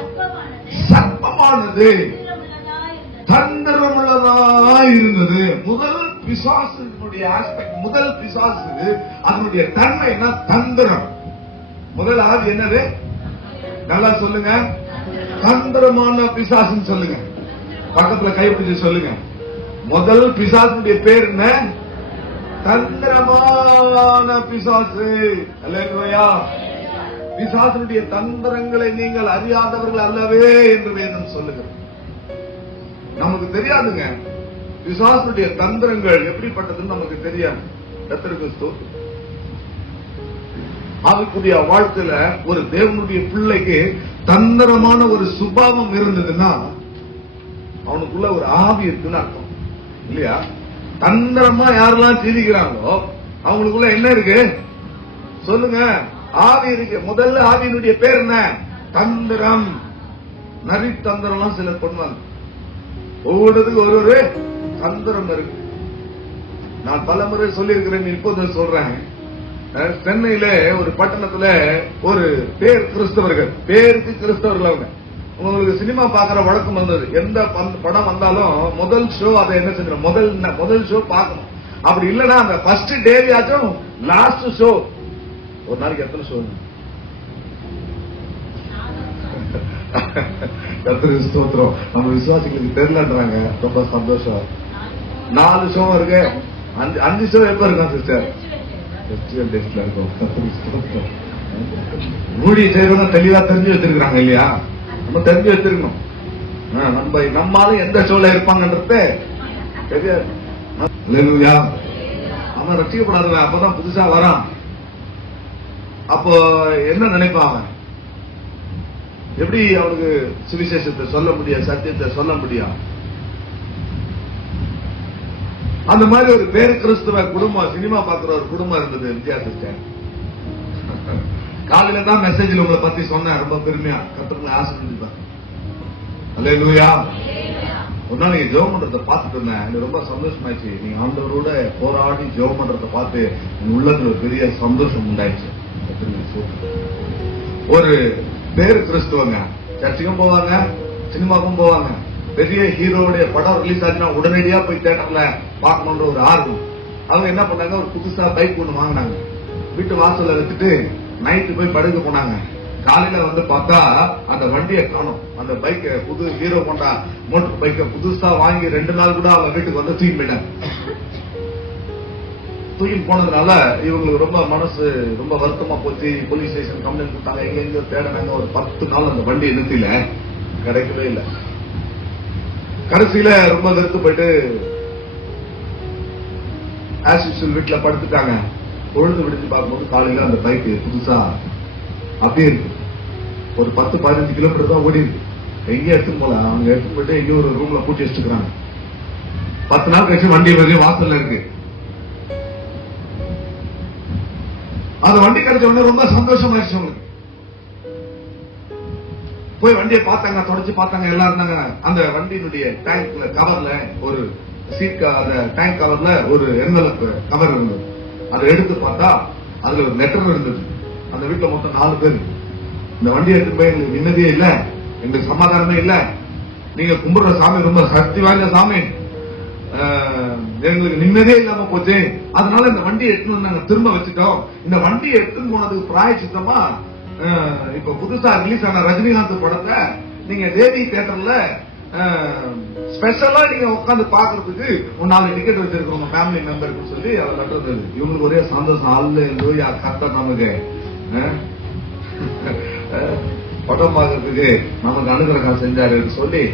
சர்ப்பமானது தந்திரமுள்ளதாய் இருந்தது. முதல் பிசாசினுடைய ஆஸ்பெக்ட், முதல் பிசாசு அதனுடைய தன்மை என்ன? தந்திரம். முதல் ஆதி என்னது? நல்லா சொல்லுங்க. தந்திரமான பிசாசுன்னு சொல்லுங்க. பக்கத்துல கைப்பிடிச்சு சொல்லுங்க. முதல் பிசாசுடைய பேர் என்ன? தந்திரமான பிசாசு. அல்லேலூயா. பிசாசுடைய தந்திரங்களை நீங்கள் அறியாதவர்கள் அல்லவே என்று வேதம் சொல்லுகிறது. நமக்கு தெரியாதுங்க பிசாசுடைய தந்திரங்கள் எப்படிப்பட்டதுன்னு நமக்கு தெரியாது. கர்த்தருக்கு ஸ்தோத்திரம். ஆவிக்குரிய வாழ்க்கையில ஒரு தேவனுடைய பிள்ளைக்கு தந்திரமான ஒரு சுபாவம் இருந்ததுன்னா அவனுக்குள்ள ஒரு ஆவி இருக்குன்னு அர்த்தம் இல்லையா? தந்திரமா யாரெல்லாம் சிரிக்கிறாங்களோ அவங்களுக்குள்ள என்ன இருக்கு சொல்லுங்க? ஆவி இருக்கு. முதல்ல ஆவியினுடைய பேர் என்ன? தந்திரம். நரித்தந்திரம் சிலர் பண்ணுவாங்க. ஒவ்வொருத்துக்கு ஒரு தந்திரம் இருக்கு. நான் பல முறை சொல்லியிருக்கிறேன், இப்போது சொல்றேன். சென்னையில ஒரு பட்டணத்துல ஒரு பேர் கிறிஸ்தவர்கள், பேருக்கு கிறிஸ்தவர்கள் அவங்க. உங்களுக்கு சினிமா பாக்குற வழக்கம் வந்தது. எந்த படம் வந்தாலும் முதல் ஷோ அதை என்ன செஞ்சோம்? முதல் ஷோ பார்க்கணும். அப்படி இல்லைன்னா அந்த ஃபர்ஸ்ட் டேவியாச்சும் லாஸ்ட் ஷோ. ஒரு நாளைக்கு எத்தனை ஷோ? கர்த்தருக்கு ஸ்தோத்திரம். நம்ம விசுவாசிகளுக்கு தெரியலன்றாங்க. ரொம்ப சந்தோஷம். 4 ஷோ இருக்கு. 5 ஷோ எப்ப இருக்கும் சிஸ்டர்? ஃபெஸ்டிவல் டேஸ்ல இருக்கும். கர்த்தருக்கு ஸ்தோத்திரம். ஊழிய செய்யறவங்க தெளிவா தெரிஞ்சு வச்சிருக்காங்க இல்லையா? நம்ம தெரிஞ்சு வச்சிருக்கணும். நம்மால எந்த ஷோல இருப்பாங்கன்றது தெரியாது. அல்லேலூயா. அவன் ரட்சிக்கப்படாதவன் அப்பதான் புதுசா வரான். அப்போ என்ன நினைப்பான்? எப்படி அவனுக்கு சுவிசேஷத்தை சொல்ல முடியும், சத்தியத்தை சொல்ல முடியும்? அந்த மாதிரி ஒரு பேரு கிறிஸ்துவ குடும்பம், சினிமா பாக்குற ஒரு குடும்பம் இருந்தது. வித்தியாசிஸ்டர் காலையில தான் மெசேஜ்ல உங்களை பத்தி சொன்னேன். ரொம்ப பெருமையா கர்த்தர்களை ஆசீர்வதிப்பாங்க. அல்லேலூயா. ஒரு நாள் நீங்க ஜெபம் பண்றதை பார்த்துட்டு இருந்தேன். எனக்கு ரொம்ப சந்தோஷமாயிடுச்சு. நீங்க ஆண்டவரோட போராடி ஜெபம் பண்றதை பார்த்து உள்ளத்துல ஒரு பெரிய சந்தோஷம் உண்டாயிடுச்சு. ஒரு பேரு கிறிஸ்துவங்க சர்ச்சுக்கும் போவாங்க, சினிமாக்கும் போவாங்க. பெரிய ஹீரோடைய படம் ரிலீஸ் ஆச்சுன்னா உடனடியா போய் தியேட்டர்ல பார்க்கணுன்ற ஒரு ஆர்வம். அவங்க என்ன பண்ணாங்க? ஒரு புதுசா பைக் ஒண்ணு வாங்கினாங்க. வீட்டு வாசல்ல வச்சுட்டு நைட்டு போய் படுக்க போனாங்க. காலையில வந்து பார்த்தா அந்த வண்டியை காணும். அந்த பைக்கை புது ஹீரோ ஹோண்டா மோட்டர் பைக்கை புதுசா வாங்கி 2 நாள் கூட அவங்க வீட்டுக்கு வந்து தூக்கி போயிட்டாங்க. தூக்கி போனதுனால இவங்களுக்கு ரொம்ப மனசு ரொம்ப வருத்தமா போச்சு. போலீஸ் ஸ்டேஷன் கம்ப்ளைண்ட் கொடுத்தாங்க, எங்க தேடினாங்க. ஒரு 10 நாள் அந்த வண்டி நிறுத்தில, கிடைக்கவே இல்லை. கடைசியில ரொம்ப வெறுத்து போயிட்டு ஆஸ் யூசுவல் வீட்டுல படுத்துட்டாங்க. பொழுது விடுத்து பார்க்கும்போது காலையில அந்த பைக்கு புதுசா அப்படியே இருக்கு. ஒரு 10-15 கிலோமீட்டர் தான் ஓடி இருக்கு. எங்கேயும் எடுத்துன்னு போல, அவங்க எடுத்து போயிட்டு எங்கேயும் ஒரு ரூம்ல பூட்டி வச்சுக்கிறாங்க. 10 நாள் கழிச்சு வண்டி வரையும் வாசல்ல இருக்கு. அந்த வண்டி கிடைச்ச உடனே ரொம்ப சந்தோஷமாயிடுச்சு அவங்களுக்கு. போய் வண்டியை பார்த்தாங்க, தொடச்சு பார்த்தாங்க, எல்லாம் இருந்தாங்க. அந்த வண்டியினுடைய டேங்க்ல கவர்ல ஒரு சீட், அந்த டேங்க் கவர்ல ஒரு என்வலப் கவர் இருந்தது. அதை எடுத்து பார்த்தா அதுல ஒரு லெட்டர் இருந்தது. அந்த வீட்டுல மொத்தம் 4 பேர். இந்த வண்டி எடுத்து போய் எங்களுக்கு நிம்மதியே இல்ல, எங்களுக்கு சமாதானமே இல்ல, நீங்க கும்பிடுற சாமி ரொம்ப சக்தி வாய்ந்த சாமி, எங்களுக்கு நிம்மதியே இல்லாம போச்சு, அதனால இந்த வண்டியை எடுத்துன்னு நாங்க திரும்ப வச்சுட்டோம். இந்த வண்டியை எடுத்துன்னு போனதுக்கு பிராயச்சித்தமா இப்ப புதுசா ரிலீஸ் ஆன ரஜினிகாந்த் படத்தை நீங்க தேவி தியேட்டர்ல ஸ்பெஷலா நீங்க உட்காந்து பாக்குறதுக்கு 4 டிக்கெட் வச்சிருக்கோம் உங்க ஃபேமிலி மெம்பருக்கு சொல்லி அவர் லெட்டர். இவங்களுக்கு ஒரே சந்தோஷம். அல்லேலூயா, கர்த்தர் நமக்கு படம் பார்க்கறதுக்கு நமக்கு அனுகிரகம் செஞ்சாரு சொல்லி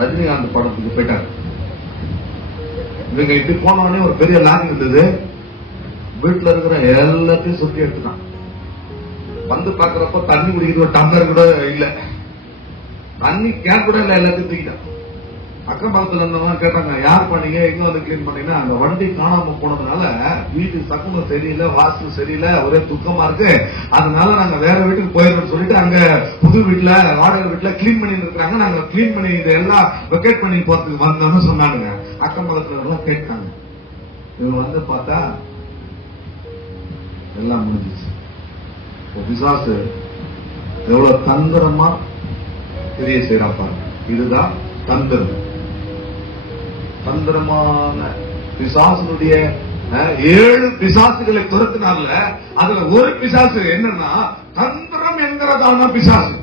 ரஜினிகாந்த் படத்துக்கு போயிட்டாரு. இவங்க இப்படி போனோடனே ஒரு பெரிய லாரி இருந்தது. வீட்டுல இருக்கிற எல்லாத்தையும் சுத்தி எடுத்துட்டான். வந்து பாக்குறப்ப தண்ணி குடிக்கிற ஒரு டம்ளர் கூட இல்ல, தண்ணி கேன் கூட இல்ல, எல்லாத்தையும் தூக்கிட்டான். அக்கம் பக்கத்துல இருந்தவங்க கேட்டாங்க, யார் பண்ணீங்க, எங்க வந்து கிளீன் பண்ணீங்கன்னா, அந்த வண்டி காணாம போனதுனால வீட்டு சக்குனம் சரியில்லை, வாசல் சரியில்லை, ஒரே துக்கமா இருக்கு, அதனால நாங்க வேற வீட்டுக்கு போயிடணும்னு சொல்லிட்டு அங்க புது வீட்டுல வாடகை வீட்டுல கிளீன் பண்ணி இருக்காங்க, நாங்க கிளீன் பண்ணி இதெல்லாம் வெக்கேட் பண்ணி போறதுக்கு வந்தோம்னு சொன்னாங்க. அக்கம் பக்கத்துல எல்லாம் கேட்டாங்க. இவங்க வந்து பார்த்தா எல்லாம் முடிஞ்சிச்சு. பிசாசு எவ்வளவு தந்திரமா தெரிய செய்யறாப்பா. இதுதான் தந்திரம். தந்திரமான பிசாசுடைய 7 பிசாசுகளை துரத்தினார்ல, அதுல ஒரு பிசாசு என்னன்னா தந்திரம் என்கிறதான பிசாசு.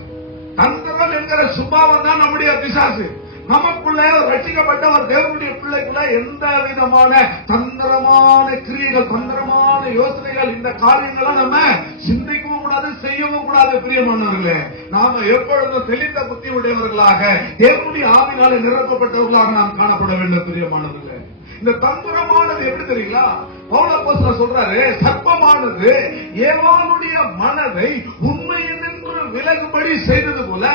தந்திரம் என்கிற சுபாவம் தான் நம்முடைய பிசாசு. நமக்குள்ள ரட்சிக்கப்பட்ட ஒரு தேவனுடைய பிள்ளைக்குள்ள எந்த விதமான தந்திரமான கிரியைகள், தந்திரமான யோசனைகள், இந்த காரியங்களை நம்ம சிந்திக்கவும் கூடாது, செய்யவும் கூடாது. பிரியமானவர்களே, நாம எப்பொழுதும் தெளிந்த புத்தி உடையவர்களாக தேவனுடைய ஆவினாலே நிரப்பப்பட்டவர்களாக நாம் காணப்பட வேண்டும். பிரியமானவர்களே, இந்த தந்திரமானது எப்படி தெரியுங்களா? பவுல் அப்போஸ்தலர் சொல்றாரு, சர்ப்பமானது ஏவாளுடைய மனதை உண்மையினின்று விலகும்படி செய்தது போல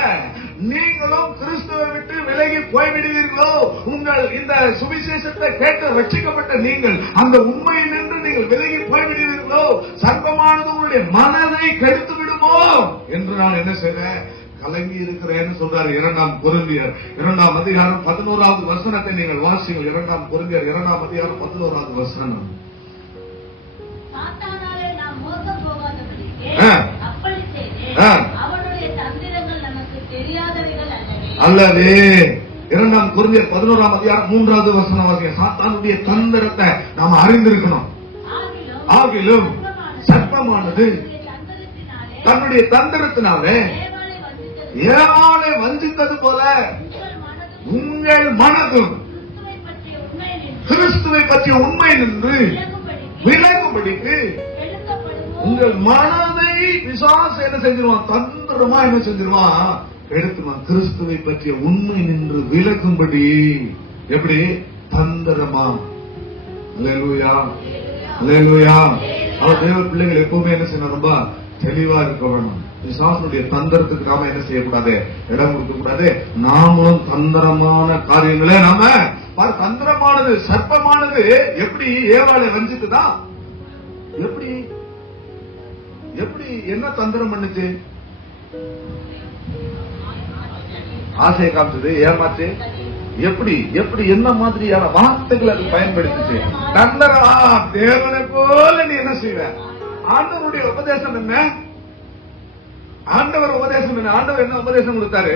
நீங்களும் கிறிஸ்துவை விட்டு விலகி போய்விடுவீர்களோ. உங்கள் இந்த சுவிசேஷத்தை கேட்டு ரட்சிக்கப்பட்ட நீங்கள் அந்த உண்மையினின்று நீங்கள் விலகி போய்விடுவீர்களோ, சர்ப்பமானது உங்களுடைய மனதை கெடுத்து விடுமோ என்று நான் என்ன செய்றேன், கலங்கி இருக்கிறேன்னு சொல்றாரு. 2 கொரிந்தியர் 2 அதிகாரம் 11வது வசனத்தை நீங்கள் வாசிங்கள். 2 கொரிந்தியர் 2 அதிகாரம் 11வது வசனம். சாத்தானாலே நாம் மோசம் போகாதபடிக்கு அப்படி செய்தே அவனுடைய தந்திரங்கள் நமக்கு தெரியாதவைகள் அல்லவே. 2 கொரிந்தியர் 11 அதிகாரம் 3வது வசனம் வாசிங்க. சாத்தானுடைய தந்திரத்தை நாம அறிந்திருக்கணும். ஆகிலும் சர்ப்பமானது தன்னுடைய தந்திரத்தினாலே ஏவாளை வஞ்சித்தது போல உங்கள் மனதும் கிறிஸ்துவை பற்றிய உண்மை நின்று விலகும்படிக்கு உங்கள் மனதை பிசாசு என்ன செஞ்சிருவான், தந்திரமா என்ன செஞ்சிருவான், எடுத்துவான். கிறிஸ்துவை பற்றிய உண்மை நின்று விலகும்படி. எப்படி? தந்திரமா. அல்லேலூயா, அல்லேலூயா. அவர் தேவ பிள்ளைகள் எப்பவுமே என்ன செய்யணும், ரொம்ப தெளிவா இருக்க வேணும். பிசாசுடைய தந்திரத்துக்கு நாம என்ன செய்யக்கூடாது, இடம் கொடுக்க கூடாது. நாமளும் தந்திரமான காரியங்களே நாம தந்திரமானது சர்ப்பமானது எப்படி ஏவாளை வஞ்சித்துதா? எப்படி எப்படி என்ன தந்திரம் பண்ணுச்சு? ஆசையை காமிச்சது, ஏமாச்சு. எப்படி எப்படி என்ன மாதிரியான வார்த்தைகள் அது பயன்படுத்துச்சு? தந்திரா, தேவனை போல நீ என்ன செய்வ? ஆண்டவருடைய உபதேசம் என்ன? ஆண்டவர் உபதேசம் என்ன? ஆண்டவர் என்ன உபதேசம் கொடுத்தாரு?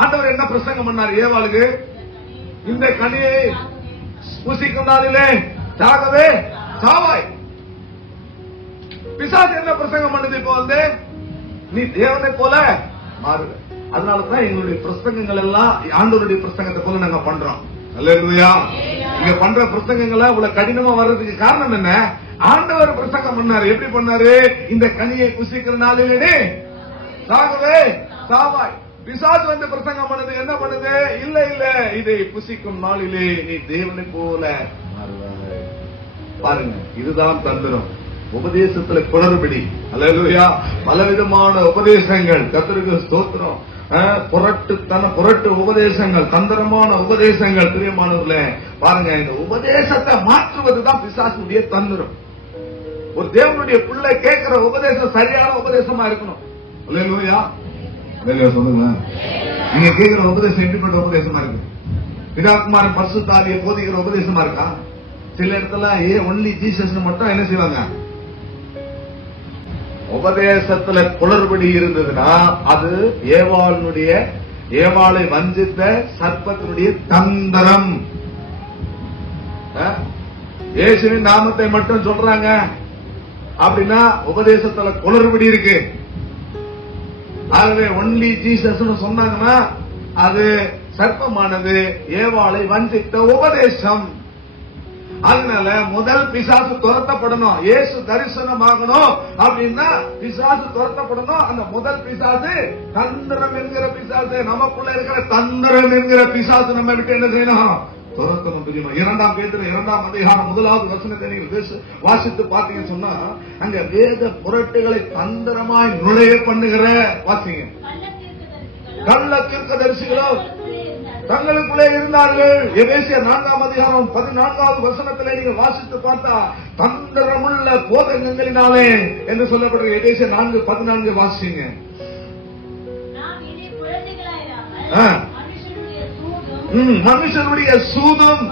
ஆண்டவர் என்ன பிரசங்கம் பண்ணாரு ஏவாளுக்கு? இந்த கனியை புசிக்கும் நாளிலே சாகவே சாவாய். பிசாசு என்ன பிரசங்கம் பண்ணுது? இப்போ வந்து நீ தேவனை போல மாறுவ. அதனாலதான் எங்களுடைய பிரசங்கங்கள் எல்லாம் ஆண்டவருடைய பிரசங்கத்தை போல நாங்க பண்றோம். அல்லேலூயா. இங்க பண்ற பிரசங்கங்களை இவ்வளவு கடினமா வர்றதுக்கு காரணம் என்ன? ஆண்டவர் பிரசங்கம் பண்ணாரு. எப்படி பண்ணாரு? இந்த கனியை புசிக்கிற நாளிலே சாகவே சாவாய். பிசாசு வந்து பிரசங்கம் பண்ணுது. என்ன பண்ணுது? இல்ல இல்ல, இதை புசிக்கும் நாளிலே நீ தேவனை போல மாறுவாய். பாருங்க, இதுதான் தந்திரம். உபதேசத்துல குளறுபடி. அல்லேலூயா. பலவிதமான உபதேசங்கள். கர்த்தருக்கு ஸ்தோத்திரம். புரட்டு உபதேசங்கள், தந்திரமான உபதேசங்கள். பிரியமானவர்களே, பாருங்க, இந்த உபதேசத்தை மாற்றுவதுதான் பிசாசுடைய தந்திரம். ஒரு தேவனுடைய பிள்ளை கேட்கிற உபதேசம் சரியான உபதேசமா இருக்கணும். அல்லேலூயா. சொல்லுங்க, நீங்க கேட்கிற உபதேசம் எப்படிப்பட்ட உபதேசமா இருக்கு? பிதாகுமாரன் பரிசுத்த ஆவியை போதிக்கிற உபதேசமா இருக்கா? சில இடத்துல ஒன்லி ஜீசஸ் மட்டும் என்ன செய்வாங்க? உபதேசத்துல குளறுபடி இருந்ததுன்னா அது ஏவாளை வஞ்சித்த சர்ப்பத்தினுடைய தந்திரம். இயேசுவின் நாமத்தை மட்டும் சொல்றாங்க அப்படின்னா உபதேசத்துல குளறுபடி இருக்கு. ஆகவே ஒன்லி ஜீசஸ் சொன்னாங்கன்னா அது சர்ப்பமானது ஏவாளை வஞ்சித்த உபதேசம். அதனால முதல் பிசாசு துரத்தப்படணும். இயேசு தரிசனமாகணும் அப்படின்னா பிசாசு துரத்தப்படணும். அந்த முதல் பிசாசு தந்திரம் என்கிற பிசாசு, நமக்குள்ள இருக்கிற தந்திரம் என்கிற பிசாசு நம்ம என்ன செய்யணும்? துரத்தணும். தெரியுமா? 2 பேதுரு 2ஆம் அதிகாரம் 1வது வசனத்தை நீங்கள் வாசித்து பாத்தீங்கன்னு சொன்னா அங்க வேத புரட்டுகளை தந்திரமாய் நுழைய பண்ணுகிற வாசிங்க. கள்ள தீர்க்கதரிசிகளோ தங்களுக்குள்ளே இருந்தார்கள். எபேசியர் 4ஆம் அதிகாரம் 14வது வசனத்திலே நீங்கள் வாசித்து பார்த்தா தந்திரமுள்ள போதகங்களினாலே என்று சொல்லப்படுற எபேசியர் 4:14 வாசிங்க. மனுஷனுடைய சூதும்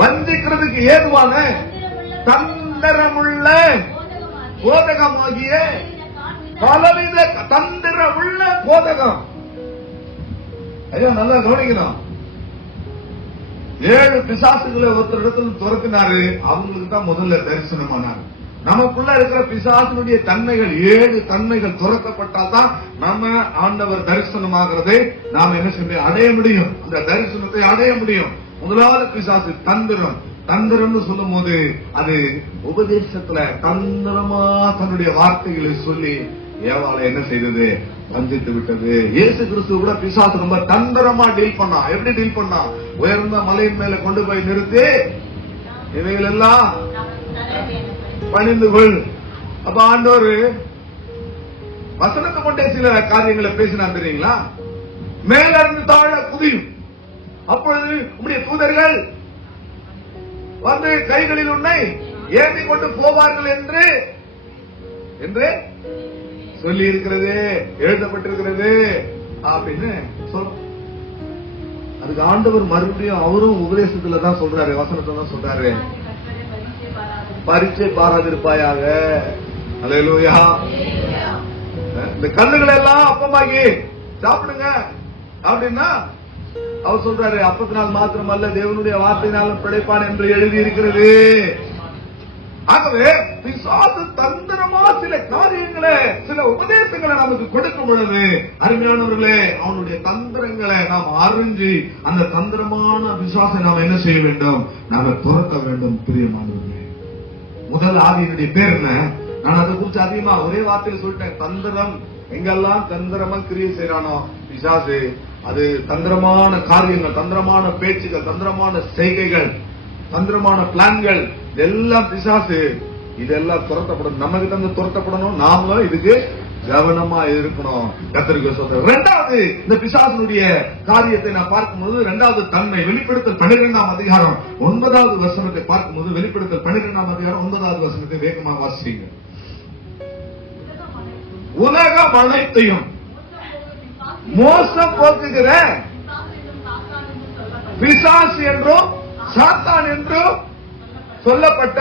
வஞ்சிக்கிறதுக்கு ஏதுவான தந்திரமுள்ள போதகமாகிய பலவித தந்திரமுள்ள போதகம். ஐயா, நல்லா கவனிக்கணும். 7 பிசாசுகளை ஒருத்தர் இடத்துல துரத்தினாரு. அவங்களுக்கு தான் முதல்ல தரிசனமானார். நமக்குள்ள இருக்கிற பிசாசினுடைய தன்மைகள் 7 தன்மைகள் துரத்தப்பட்டால் தான் நம்ம ஆண்டவர் தரிசனமாகிறதை நாம் என்ன செய்ய அடைய முடியும். அந்த தரிசனத்தை அடைய முடியும். முதலாவது பிசாசு தந்திரம். தந்திரம்னு சொல்லும் போது அது உபதேசத்துல தந்திரமா தன்னுடைய வார்த்தைகளை சொல்லி ஏவாளை என்ன செய்தது? வஞ்சித்து விட்டது. இயேசு கிறிஸ்து கூட பிசாசு ரொம்ப தந்திரமா டீல் பண்ணா. எப்படி டீல் பண்ணா? உயர்ந்த மலையின் மேல கொண்டு போய் நிறுத்தி இவைகள் எல்லாம் பணிந்து கொள். அப்ப ஆண்டவர் வசனத்தை கொண்டே சில காரியங்களை பேசினா தெரியுங்களா? மேல இருந்து தாழ குதியும். அப்பொழுது உம்முடைய தூதர்கள் வந்து கைகளில் உன்னை ஏந்தி கொண்டு போவார்கள் என்று சொல்லி இருக்கிறது, எழுதப்பட்டிருக்கிறது அப்படின்னு சொல்றோம். அதுக்கு ஆண்டவர் மறுபடியும் அவரும் உபதேசத்துல தான் சொல்றாரு, வசனத்தை தான் சொல்றாரு, பரீட்சை பாராதிருப்பாயாக. அல்லேலூயா. இந்த கல்லுகளை எல்லாம் அப்பமாக்கி சாப்பிடுங்க அப்படின்னா அவர் சொல்றாரு, அப்பத்தினால் மாத்திரம் அல்ல தேவனுடைய வார்த்தையினாலும் பிழைப்பான் என்று எழுதி இருக்கிறது. ஆகவே பிசாசு தந்திரமா சில காரியங்களை, சில உபதேசங்களை நமக்கு கொடுக்கும் பொழுது அருமையானவர்களே, அவனுடைய தந்திரங்களை நாம் அறிஞ்சு அந்த தந்திரமான பிசாசை நாம் என்ன செய்ய வேண்டும்? நாம துரத்த வேண்டும். பிரியமானவர்களே, முதல் ஆவியினுடைய பேர் என்ன? நான் அதை குறித்து அதிகமா ஒரே வார்த்தையில் சொல்லிட்டேன். தந்திரம். எங்கெல்லாம் தந்திரமா கிரியை செய்யறானோ பிசாசு, அது தந்திரமான காரியங்கள், தந்திரமான பேச்சுகள், தந்திரமான செய்கைகள், தந்திரமான பிளான்கள், இதெல்லாம் பிசாசு. இதெல்லாம் துரத்தப்படணும். நம்ம கிட்ட இருந்து துரத்தப்படணும். நாமளும் இதுக்கு கவனமா இருக்கணும். கர்த்தருக்கு சொல்ற இரண்டாவது இந்த பிசாசுடைய காரியத்தை நான் பார்க்கும்போது, இரண்டாவது தன்மை வெளிப்படுத்தல் 12ஆம் அதிகாரம் 9வது வசனத்தை பார்க்கும்போது, வெளிப்படுத்தல் 12ஆம் அதிகாரம் 9வது வசனத்தை வேகமாக வாசிங்க. உலகம் அனைத்தையும் மோசம் போக்குகிற பிசாசு என்றும் சாத்தான் என்றும் சொல்லப்பட்ட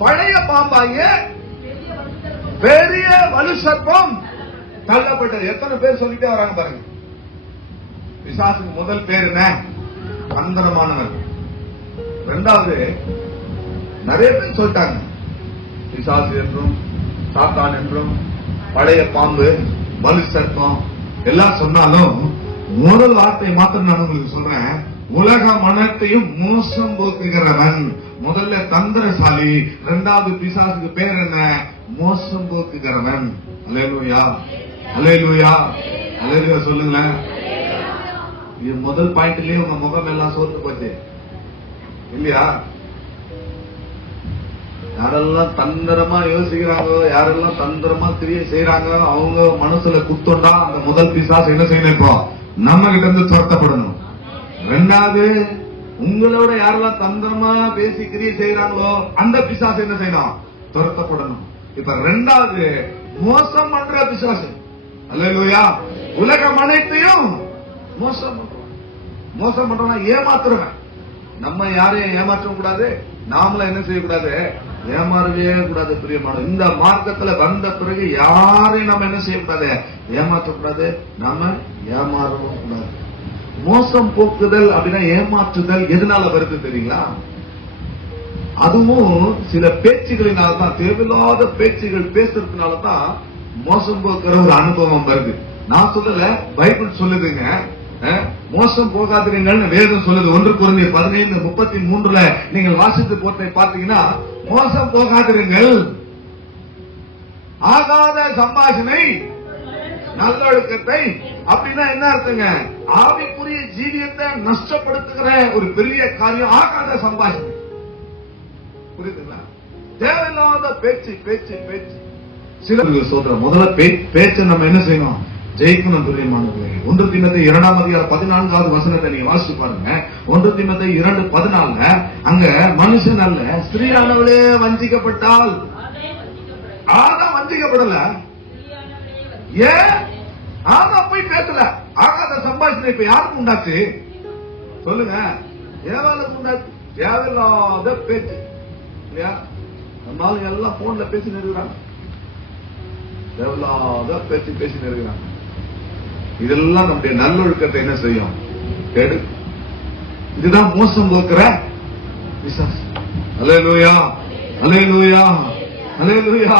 பழைய பாம்பாகிய பெரிய வலு சர்ப்பம் தள்ளப்பட்டது. எத்தனை பேர் சொல்லிட்டே வராங்க பாருங்க. பிசாசுக்கு முதல் பேர் என்ன? தந்திரமானவர். இரண்டாவது நிறைய பேர் சொல்லிட்டாங்க, பிசாசு என்றும் சாத்தான் என்றும் பழைய பாம்பு, வலு சர்ப்பம் எல்லாம் சொன்னாலும் முதல் வார்த்தை மாத்திரம் நான் உங்களுக்கு சொல்றேன். உலக மனத்தையும் மோசம் போக்குகிறவன். முதல்ல தந்திரசாலி, இரண்டாவது பிசாசுக்கு பேர் என்ன? மோசம் போக்குகிறவன். அல்லேலூயா, அல்லேலூயா, அல்லேலூயா சொல்லுங்களேன். இது முதல் பாயிண்ட்லயே உங்க முகம் எல்லாம் சோர்ந்து போச்சு இல்லையா? யாரெல்லாம் தந்திரமா யோசிக்கிறாங்க, யாரெல்லாம் தந்திரமா கிரியை செய்யறாங்க, அவங்க மனசுல குத்தோண்டா அந்த முதல் பிசாசு என்ன செய்யணும்? இப்போ நம்ம கிட்ட இருந்து துரத்தப்படணும். ரெண்டாவது, உங்களோட யாரெல்லாம் தந்திரமா பேசி கிரியை செய்யறாங்களோ அந்த பிசாசு என்ன செய்யணும்? துரத்தப்படணும். இப்ப ரெண்டாவது, மோசம் பண்ற பிசாசு. அல்லேலூயா. உலகம் அனைத்தையும் மோசம் பண்றோம். மோசம் பண்றோம், ஏமாத்துறவன். நம்ம யாரையும் ஏமாற்ற கூடாது, நாமள என்ன செய்யக்கூடாது? ஏமாறவே கூடாது. பிரியமான இந்த மார்க்கத்துல வந்த பிறகு யாரையும் நம்ம என்ன செய்யக்கூடாது? ஏமாற்றக்கூடாது, நாம ஏமாறவும் கூடாது. மோசம் போக்குதல் அப்படின்னா ஏமாற்றுதல் எதனால வருது தெரியுங்களா? அதுவும் சில பேச்சுகளினால்தான், தேவையில்லாத பேச்சுகள் பேசுறதுனாலதான் மோசம் போக்குற ஒரு அனுபவம் வருது. நான் சொல்லல, பைபிள் சொல்லுதுங்க. மோசம் போகாதீங்கன்னு வேதம் சொல்லுது. 1 கொரிந்தியர் 15:33 நீங்கள் வாசித்து போட்டை பார்த்தீங்கன்னா, மோசம் போகாதீர்கள், ஆகாத சம்பாஷணை நல்லொழுக்கத்தை. அப்படின்னா என்ன அர்த்தங்க? ஆவிக்குரிய ஜீவியத்தை நஷ்டப்படுத்துகிற ஒரு பெரிய காரியம் ஆகாத சம்பாஷணை. புரியுதுங்களா? தேவையில்லாத பேச்சு பேச்சு பேச்சு. சில சொல்ற முதல்ல பேச்சை நம்ம என்ன செய்யணும்? ஜெயிக்கணும். துரியமானவர்களே, 1 தீமோத்தேயு 2:14 நீங்க வாசிச்சு பாருங்க. 1 தீமோத்தேயு 2:14 அங்க மனுஷன் அல்ல ஸ்திரீயானவளே வஞ்சிக்கப்பட்டால், ஆதாம் வஞ்சிக்கப்படல. ஏன் ஆதாம் போய் பேசல? ஆகாத சம்பாஷணை இப்ப யாருக்கு உண்டாச்சு? சொல்லுங்க. ஏவாளுக்கு உண்டாச்சு. தேவையில்லாத பேச்சு இல்லையா? நம்மளால எல்லாம் போன்ல பேசி நிறுகிறாங்க, தேவையில்லாத பேச்சு பேசி நிறுகிறாங்க. இதெல்லாம் நம்முடைய நல்லொழுக்கத்தை என்ன செய்யும்? கேடு. இதுதான் மோசம் போக்குற பிசாசு. அல்லேலூயா, அல்லேலூயா, அல்லேலூயா.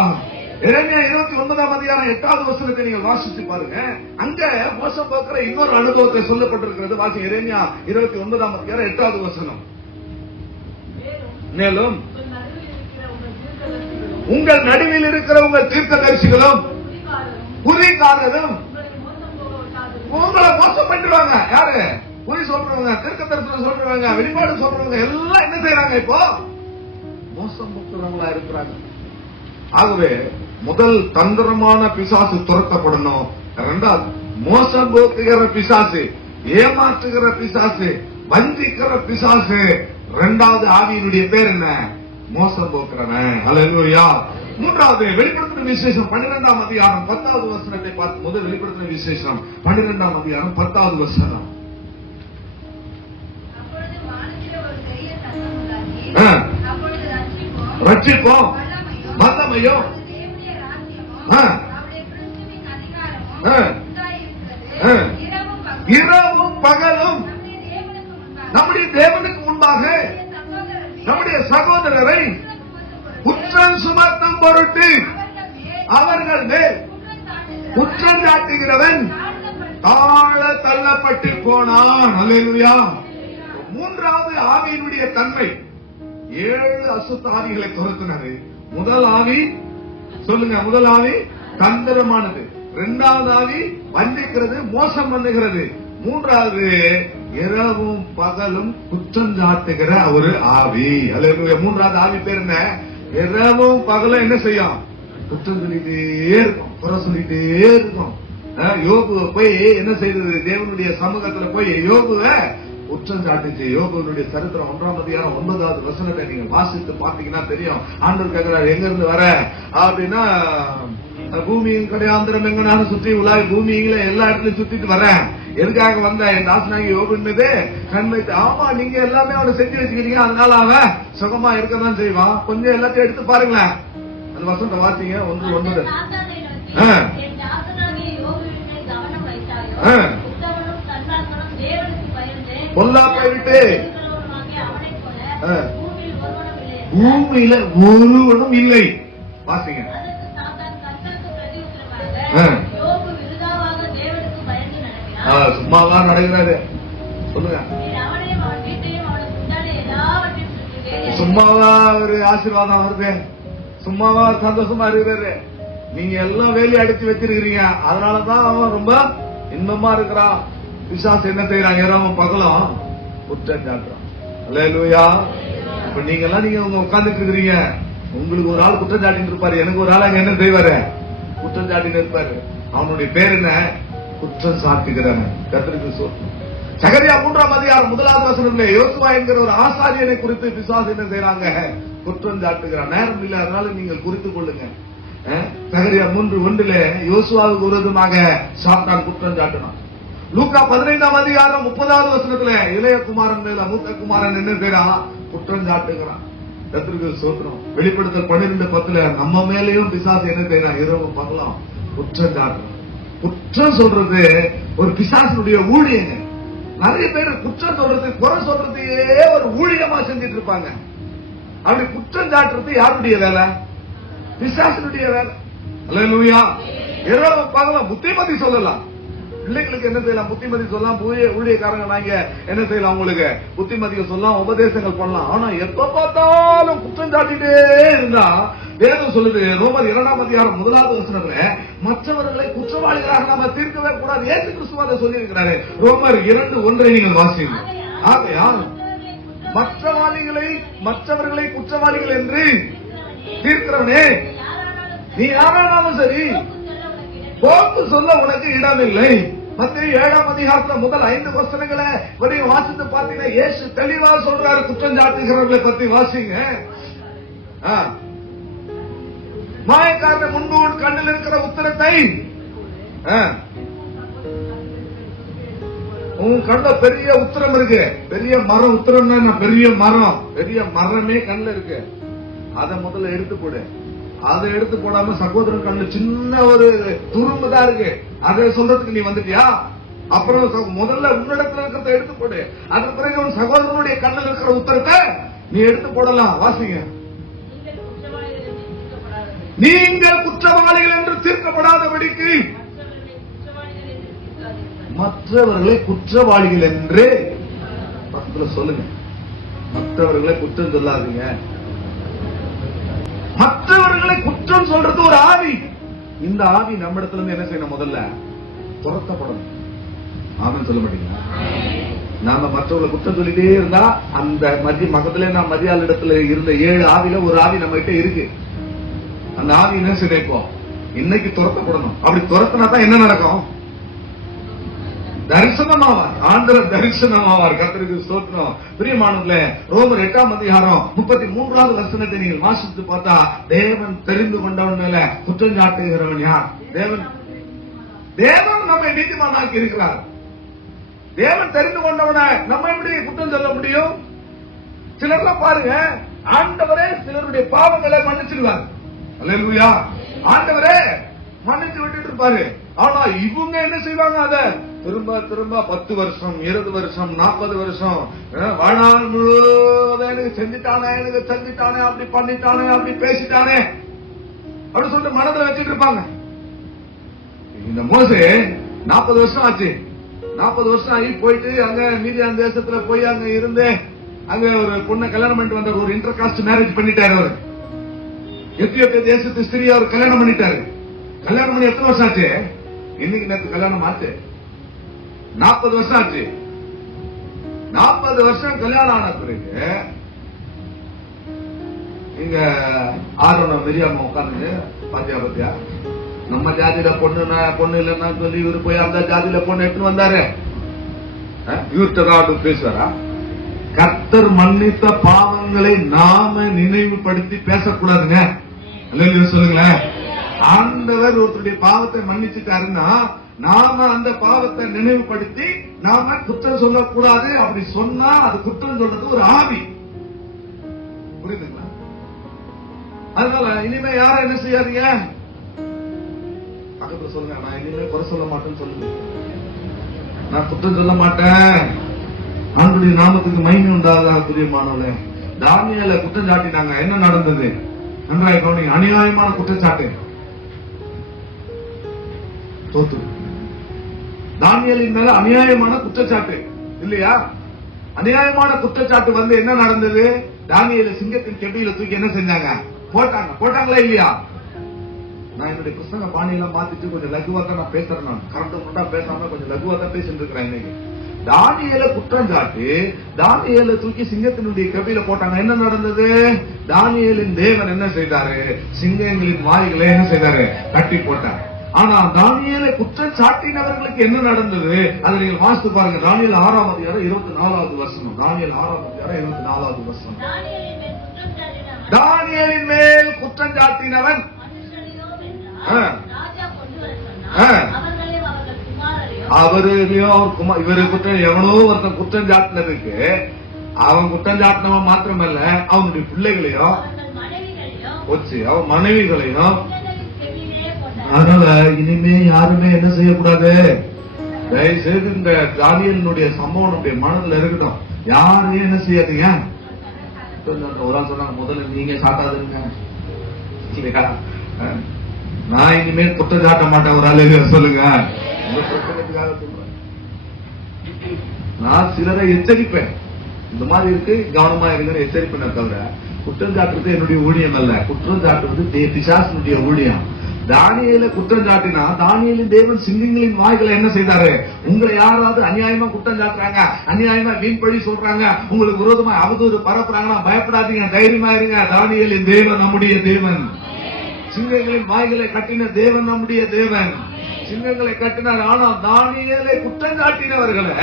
எரேமியா 29:8 நீங்கள் வாசிச்சு பாருங்க. அங்க மோசம் போக்குற இன்னொரு அனுபவத்தை சொல்லப்பட்டிருக்கிறது. வாசி எரேமியா 29:8. மேலும் உங்கள் நடுவில் இருக்கிற உங்கள் தீர்க்கதரிசிகளும் குறிகாரரும் உங்களை மோசம் பண்ணிடுவாங்க. யாரு? குறி சொல்றவங்க, தீர்க்கதரிசனம் சொல்றவங்க, வெளிப்பாடு சொல்றவங்க எல்லாம் என்ன செய்யறாங்க? இப்போ மோசம் போக்குறவங்களா இருக்கிறாங்க. ஆகவே முதல் தந்திரமான பிசாசு துரத்தப்படணும். இரண்டாவது, மோசம் போக்குகிற பிசாசு, ஏமாற்றுகிற பிசாசு, வஞ்சிக்கிற பிசாசு. இரண்டாவது ஆவியினுடைய பேர் என்ன? மோசம் போக்குறவன். அல்லேலூயா. மூன்றாவது, வெளிப்படுத்தின விசேஷம் 12:10 பார்த்து முதல் வெளிப்படுத்தின விசேஷம் 12:10. ரட்சிப்போம், வல்லமையும் இரவும் பகலும் நம்முடைய தேவனுக்கு முன்பாக நம்முடைய சகோதரரை குற்றம் சுமத்தும் பொருட்டு அவர்கள் மேல் குற்றம் சாட்டுகிறவன் தாழ தள்ளப்பட்டு போனான். அல்லேலூயா. மூன்றாவது ஆவியினுடைய தன்மை, 7 அசுத்த ஆவிகளை துரத்தினது. முதல் ஆவி சொல்லுங்க, முதல் ஆவி தந்திரமானது. இரண்டாவது ஆவி வஞ்சிக்கிறது, மோசம் பண்ணுகிறது. மூன்றாவது இரவும் பகலும் குற்றம் சாட்டுகிற ஒரு ஆவி. அல்லேலூயா. மூன்றாவது ஆவி பேர் என்ன? இரவும் பகலும் என்ன செய்யும்? குற்றம் சொல்லிட்டே இருக்கும், குறை சொல்லிட்டே இருக்கும். யோபுவை போய் என்ன செய்தது? தேவனுடைய சமூகத்துல போய் யோபுவை குற்றம் சாட்டுச்சு. யோபுவனுடைய சரித்திரம் 1:9 நீங்க வாசித்து பாத்தீங்கன்னா தெரியும். ஆண்டவர் கேட்கிறார், எங்க இருந்து வர அப்படின்னா, பூமியின் கடையாந்திரம் எங்க நானும் சுற்றி உலாவி பூமியில எல்லா இடத்துலயும் சுத்திட்டு வரேன். எதுக்காக வந்த? என் தாசனாகி யோபுன்னது கண் வைத்து. ஆமா, நீங்க எல்லாமே அவனை செஞ்சு வச்சுக்கிறீங்க, அதனால அவன் சுகமா இருக்கதான் செய்வான். கொஞ்சம் எல்லாத்தையும் எடுத்து பாருங்களேன். அந்த வசனத்தை வாசிங்க. 1:9. பொல்லாப்பை விட்டு பூமியில ஒருவனும் இல்லை. வாசிங்க. சும்மாவா நடக்கிறாரு சொல்லுங்க. சும்மாவா ஒரு ஆசீர்வாதம் வருது, சும்மாவா சந்தோஷமா இருக்கிறாரு. நீங்க எல்லாம் வேலையை அடிச்சு வச்சிருக்கிறீங்க, அதனாலதான் அவன் ரொம்ப இன்பமா இருக்கிறான். பிசாசு என்ன செய்யறான்? இரவும் பகலும் குற்றம் சாட்டுறான். அல்லேலூயா. இப்ப நீங்க எல்லாம் நீங்க உட்கார்ந்துட்டு இருக்கிறீங்க, உங்களுக்கு ஒரு ஆள் குற்றம் சாட்டிட்டு இருப்பாரு, எனக்கு ஒரு ஆள் அங்க என்ன செய்வாரு? குற்றம் சாட்டிட்டு இருப்பாரு. அவனுடைய பேர் என்ன? குற்றம் சாட்டுகிறவன். கர்த்தருக்கு ஸ்தோத்திரம். சகரியா 3ஆம் அதிகாரம் 1வது வசனத்திலே யோசுவா என்கிற ஒரு ஆசாரியனை குறித்து பிசாசு என்ன செய்யறாங்க? குற்றம் சாட்டுகிறான். நேரம் இல்லை, அதனால நீங்கள் குறித்துக் கொள்ளுங்க. சகரியா 3:1 யோசுவாவுக்கு விரோதமாக சாத்தான் குற்றம் சாட்டினான். லூக்கா 15ஆம் அதிகாரம் 30வது வசனத்துல இளைய குமாரன் மேல மூத்த குமாரன் என்ன செய்யறான்? குற்றம் சாட்டுகிறான். கர்த்தருக்கு ஸ்தோத்திரம். வெளிப்படுத்தல் 12:10 நம்ம மேலேயும் பிசாசு என்ன செய்யறான்? இரவு பகலாம் குற்றம் சாட்டுறான். குற்றம் சொல்றது ஒரு பிசாசினுடைய ஊழியங்க. நிறைய பேர் குற்றம் சொல்றது, குறை சொல்றதையே ஒரு ஊழியமா செஞ்சிட்டு இருப்பாங்க. அப்படி குற்றம் சாட்டுறது யாருடைய வேலை? பிசாசினுடைய வேலை. அல்லேலூயா. இரவு பகலும் புத்திமதி சொல்லலாம். பிள்ளைகளுக்கு என்ன செய்யலாம்? புத்திமதி சொல்லலாம். ஊழியக்காரங்க நாங்க என்ன செய்யலாம்? உங்களுக்கு புத்திமதியை சொல்லலாம், உபதேசங்கள் பண்ணலாம். ஆனா எப்ப பார்த்தாலும் குற்றம் சாட்டிட்டே இருந்தா வேதம் சொல்லுது, ரோமர் 2ஆம் அதிகாரம் 1வது வசனத்துல மற்றவர்களை குற்றவாளிகளாக நாம தீர்க்கவே கூடாது. இயேசு கிறிஸ்து அதை சொல்லி இருக்கிறாரு. ரோமர் 2:1 நீங்கள் வாசிங்க. ஆகையால் மற்றவர்களை குற்றவாளிகள் என்று தீர்க்கிறவனே, நீ யாரானாலும் சரி போக்கு சொல்ல உனக்கு இடமில்லை. மத்தேயு 7ஆம் அதிகாரத்துல முதல் 5 வசனங்களை வரையும் வாசித்து பார்த்தீங்கன்னா இயேசு தெளிவா சொல்றாரு குற்றம் சாட்டுகிறவர்களை பத்தி. வாசிங்க. மாயக்காரனை முன்பு உன் கண்ணில் இருக்கிற உத்தரத்தை, உன் கண்ட பெரிய உத்தரம் இருக்கு, பெரிய மரம், உத்தரம்னா பெரிய மரம், பெரிய மரமே கண்ணில் இருக்கு, அதை முதல்ல எடுத்து போடு. அதை எடுத்து போடாம சகோதரன் கண்ணு சின்ன ஒரு துரும்பு தான் இருக்கு, அதை சொல்றதுக்கு நீ வந்துட்டியா? அப்புறம் முதல்ல உன்னிடத்துல இருக்கிறத எடுத்து போடு. அதுக்கு பிறகு உன் சகோதரனுடைய கண்ணில் இருக்கிற உத்தரத்தை நீ எடுத்து போடலாம். வாசிங்க. நீங்கள் குற்றவாளிகள் என்று தீர்க்கப்படாதபடிக்கு மற்றவர்களை குற்றவாளிகள் என்று பக்கத்துல சொல்லுங்க. மற்றவர்களை குற்றம் சொல்லாதீங்க. மற்றவர்களை குற்றம் சொல்றது ஒரு ஆவி. இந்த ஆவி நம்ம இடத்துல இருந்து என்ன செய்யணும்? முதல்ல துரத்தப்படணும். ஆமென் சொல்ல மாட்டீங்களா? நாம மற்றவர்களை குற்றம் சொல்லிட்டே இருந்தா அந்த மகத்துல நான் மதியால் இடத்துல இருந்த 7 ஆவில ஒரு ஆவி நம்ம கிட்ட இருக்கு. அந்த ஆவி என்ன செய்யும்? இன்னைக்கு துரத்தப்படணும். அப்படி துரத்தினா தான் என்ன நடக்கும்? தரிசனமாவார். ஆண்டவர் தரிசனமாவார். கர்த்தருக்கு ஸ்தோத்திரம். பிரியமானவர்களே, ரோமர் 8ஆம் அதிகாரம் 33வது வசனத்தை நீங்கள் வாசித்து பார்த்தா, தேவன் தெரிந்து கொண்டவன் மேல குற்றம் சாட்டுகிறவன் யார்? தேவன் நம்மை நீதிமானாக்கி இருக்கிறார். தேவன் தெரிந்து கொண்டவனை நம்ம எப்படி குற்றம் சொல்ல முடியும்? சிலர்லாம் பாருங்க, ஆண்டவரே சிலருடைய பாவங்களை மன்னிச்சிருவார். அல்லேலூயா. ஆண்டவரே மன்னிச்சு விட்டுட்டு இருப்பாரு. ஆனா இவங்க என்ன செய்வாங்க? அத திரும்ப திரும்ப 10 வருஷம் 20 வருஷம் 40 வருஷம் வாழ்நாள் முழுவதும் எனக்கு செஞ்சுட்டானே அப்படி பண்ணிட்டானே அப்படி பேசிட்டானே அப்படி சொல்லிட்டு மனதில் வச்சுட்டு இருப்பாங்க. இந்த மோசே 40 வருஷம் ஆச்சு. 40 வருஷம் ஆகி போயிட்டு அங்க மீதியான் தேசத்துல போய் அங்க இருந்து அங்க ஒரு பொண்ணை கல்யாணம் பண்ணிட்டு வந்த ஒரு இன்டர் காஸ்ட் மேரேஜ் பண்ணிட்டாரு. அவர் எத்தியோப்பியா தேசத்து ஸ்திரீ அவர் கல்யாணம் பண்ணிட்டாரு. கல்யாணம் பண்ணி எத்தனை வருஷம் ஆச்சு? இன்னைக்கு நேற்று கல்யாணம் ஆச்சு. 40 வருஷம் ஆச்சு. 40 வருஷம் கல்யாணம் ஆன பிறகு இங்க ஆரோன மிரியாம உட்கார்ந்து பாத்தியா நம்ம ஜாதியில பொண்ணு இல்லைன்னா சொல்லி இவரு போய் அந்த ஜாதியில பொண்ணு எடுத்துன்னு வந்தாரு. இவர்கிட்ட பேசுவாரா? கர்த்தர் மன்னித்த பாவங்களை நாம நினைவுபடுத்தி பேசக்கூடாதுங்க. சொல்லுங்களேன். ஆண்டவர் ஒருத்தருடைய பாவத்தை மன்னிச்சுட்டாருன்னா நாம அந்த பாவத்தை நினைவுபடுத்தி நாம குற்றம் சொல்லக்கூடாது. அப்படி சொன்னா அது குற்றம் சொல்றது ஒரு ஆவி. புரியுதுங்களா? அதனால இனிமே யாரும் என்ன செய்யாதீங்க. பக்கத்துல சொல்லுங்க, நான் இனிமே குறை சொல்ல மாட்டேன்னு சொல்லுங்க. நான் குற்றம் சொல்ல மாட்டேன். ஆண்டுடைய நாமத்துக்கு மகிமை உண்டாவதாக. பிரியமானவர்களே, தானியேலை குற்றம் சாட்டினாங்க. என்ன நடந்தது? நன்றாக கவனிங்க. அநியாயமான குற்றச்சாட்டு. தோத்து தானியேலின் மேல அநியாயமான குற்றச்சாட்டு இல்லையா? அநியாயமான குற்றச்சாட்டு வந்து என்ன நடந்தது? தானியேலை சிங்கத்தின் கெபியில தூக்கி என்ன செஞ்சாங்க? போட்டாங்களா இல்லையா? நான் என்னுடைய புத்தக பாணியெல்லாம் மாத்திட்டு கொஞ்சம் லகுவா தான் நான் பேசுறேன். நான் கரெக்டா பேசாம கொஞ்சம் லகுவா தான் பேசிட்டு இருக்கிறேன். இன்னைக்கு தானியேலை குற்றம் சாட்டி தானியேலை தூக்கி சிங்கத்தினுடைய கெபியில போட்டாங்க. என்ன நடந்தது? தானியேலின் தேவன் என்ன செய்தாரு? சிங்கங்களின் வாய்களை என்ன செய்தாரு? கட்டி போட்டார். ஆனா தானியேலை குற்றம் சாட்டினவர்களுக்கு என்ன நடந்தது? அதை நீங்கள் வாசித்து பாருங்க. தானியேல் 6ஆம் அதிகாரம் 24வது வசனம். தானியேல் 6ஆம் அதிகாரம் 24வது வசனம். தானியேலின் மேல் குற்றம் சாட்டினவன் இவரு குற்றம் எவனோ ஒருத்தன் குற்றம் சாட்டினதுக்கு அவன் குற்றம் சாட்டினவன் மாத்திரமல்ல, அவனுடைய பிள்ளைகளையும் அவன் மனைவிகளையும். அதனால இனிமே யாருமே என்ன செய்யக்கூடாது? தயவுசெய்து இந்த தானியேலினுடைய சம்பவனுடைய மனதில் இருக்கட்டும். யாரையும் என்ன செய்யாதீங்க. ஒரு ஆள் சொன்னாங்க, முதல்ல நீங்க சாட்டாதுங்க இல்லையா? நான் இனிமேல் குற்றம் சாட்ட மாட்டேன். ஒரு ஆள் சொல்லுங்க. நான் சிலரை எச்சரிப்பேன், இந்த மாதிரி இருக்கு கவனமா இருக்குன்னு எச்சரிப்பேன். தவிர குற்றம் சாட்டுறது என்னுடைய ஊழியம் அல்ல. குற்றம் சாட்டுறது பிசாசினுடைய ஊழியம். தானியேலை குற்றம் சாட்டினா தானியேலின் தேவன் சிங்கங்களின் வாய்களை என்ன செய்தாரு? உங்களை யாராவது அநியாயமா குற்றம் சாட்டுறாங்க, அநியாயமா வீண்பழி சொல்றாங்க, உங்களுக்கு விரோதமா அவதூறு பரப்புறாங்கன்னா பயப்படாதீங்க, தைரியமா இருங்க. தானியேலின் தேவன் நம்முடைய தேவன். சிங்கங்களின் வாய்களை கட்டின தேவன் நம்முடைய தேவன். சிங்கங்களை கட்டினார். ஆனா தானியேலை குற்றம் சாட்டினவர்களை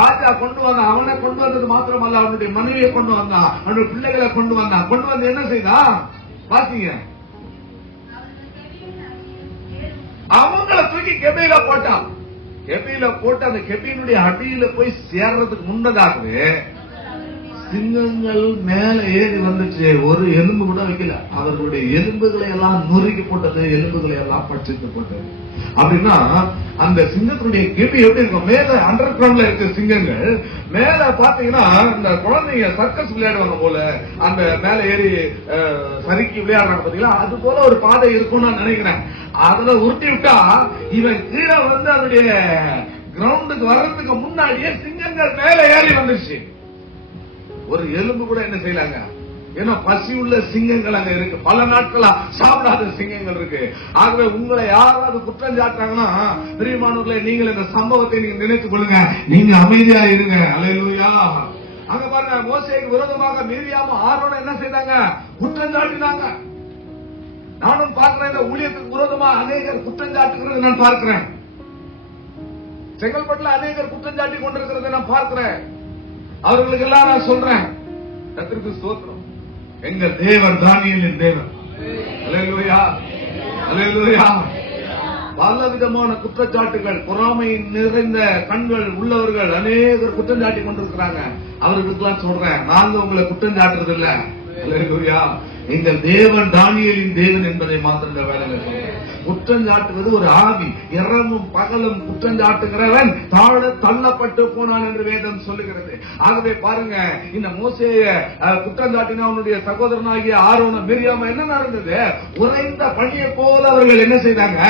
ராஜா கொண்டு வந்தான். அவனை கொண்டு வந்தது மாத்திரமல்ல, அவனுடைய மனைவியை கொண்டு வந்தான், அவனுடைய பிள்ளைகளை கொண்டு வந்தான். கொண்டு வந்து என்ன செய்தான் பாத்தீங்க? அவங்கள தூக்கி கெபியில போட்டான். கெபியில போட்டு அந்த கெபியினுடைய அடியில போய் சேர்றதுக்கு முன்னதாகவே சிங்கங்கள் மேல ஏறி வந்துச்சு. ஒரு எலும்பு கூட வைக்கல. அவர்களுடைய எலும்புகளை எல்லாம் நொறுக்கி போட்டது, எலும்புகளை எல்லாம் பட்சித்து போட்டது. அப்படின்னா அந்த சிங்கத்தினுடைய கெபி எப்படி இருக்கும்? மேல அண்டர் கிரவுண்ட்ல இருக்க சிங்கங்கள் மேல பாத்தீங்கன்னா இந்த குழந்தைங்க சர்க்கஸ் விளையாடுவாங்க போல, அந்த மேல ஏறி சறுக்கி விளையாடுறாங்க பாத்தீங்களா? அது போல ஒரு பாதை இருக்கும்னு நான் நினைக்கிறேன். அதுல உருட்டி விட்டா இவன் கீழே வந்து அதனுடைய கிரவுண்டுக்கு வர்றதுக்கு முன்னாடியே சிங்கங்கள் மேல ஏறி வந்துருச்சு. ஒரு எலும்பு கூட என்ன செய்யலாங்க? ஏன்னா பசி உள்ள சிங்கங்கள் அங்க இருக்கு. பல நாட்களா சாப்பிடாத சிங்கங்கள் இருக்கு. ஆகவே உங்களை யாராவது குற்றம் சாட்டாங்கன்னா பிரியமானவர்களே, நீங்கள் இந்த சம்பவத்தை நீங்க நினைத்துக் கொள்ளுங்க. நீங்க அமைதியா இருங்க. அல்லேலூயா. அங்க பாருங்க, மோசேக்கு விரோதமாக மீரியாம ஆரோன் என்ன செய்தாங்க? குற்றம் சாட்டினாங்க. நானும் பார்க்கிறேன், இந்த ஊழியத்துக்கு விரோதமா அநேகர் குற்றம் சாட்டுகிறது நான் பார்க்கிறேன். செங்கல்பட்டுல அநேகர் குற்றம் சாட்டி கொண்டிருக்கிறத நான் பார்க்கிறேன். அவர்களுக்கு எல்லாம் நான் சொல்றேன், கர்த்தருக்கு ஸ்தோத்திரம். எங்கள் தேவன் தானியேலின் தேவன். அல்லேலூயா, அல்லேலூயா. பல விதமான குற்றச்சாட்டுகள், பொறாமை நிறைந்த கண்கள் உள்ளவர்கள் அநேகர் குற்றம் சாட்டி கொண்டிருக்கிறாங்க. அவர்களுக்கு சொல்றேன், நாங்க உங்களை குற்றம் சாட்டுறது இல்ல. அல்லேலூயா. எங்கள் தேவன் தானியேலின் தேவன் என்பதை மாத்திரம் இந்த வேலையில சொல்றேன். குற்றம் சாட்டுவது ஒரு ஆவி. இரவும் பகலும் குற்றம் சாட்டுகிறவன் தாழ தள்ளப்பட்டு போனான் என்று வேதம் சொல்லுகிறது. ஆகவே பாருங்க, இந்த மோசேய குற்றம் சாட்டின அவனுடைய சகோதரனாகிய ஆரோன மிரியாம என்ன நடந்தது? உறைந்த பனியை போல அவர்கள் என்ன செய்தாங்க?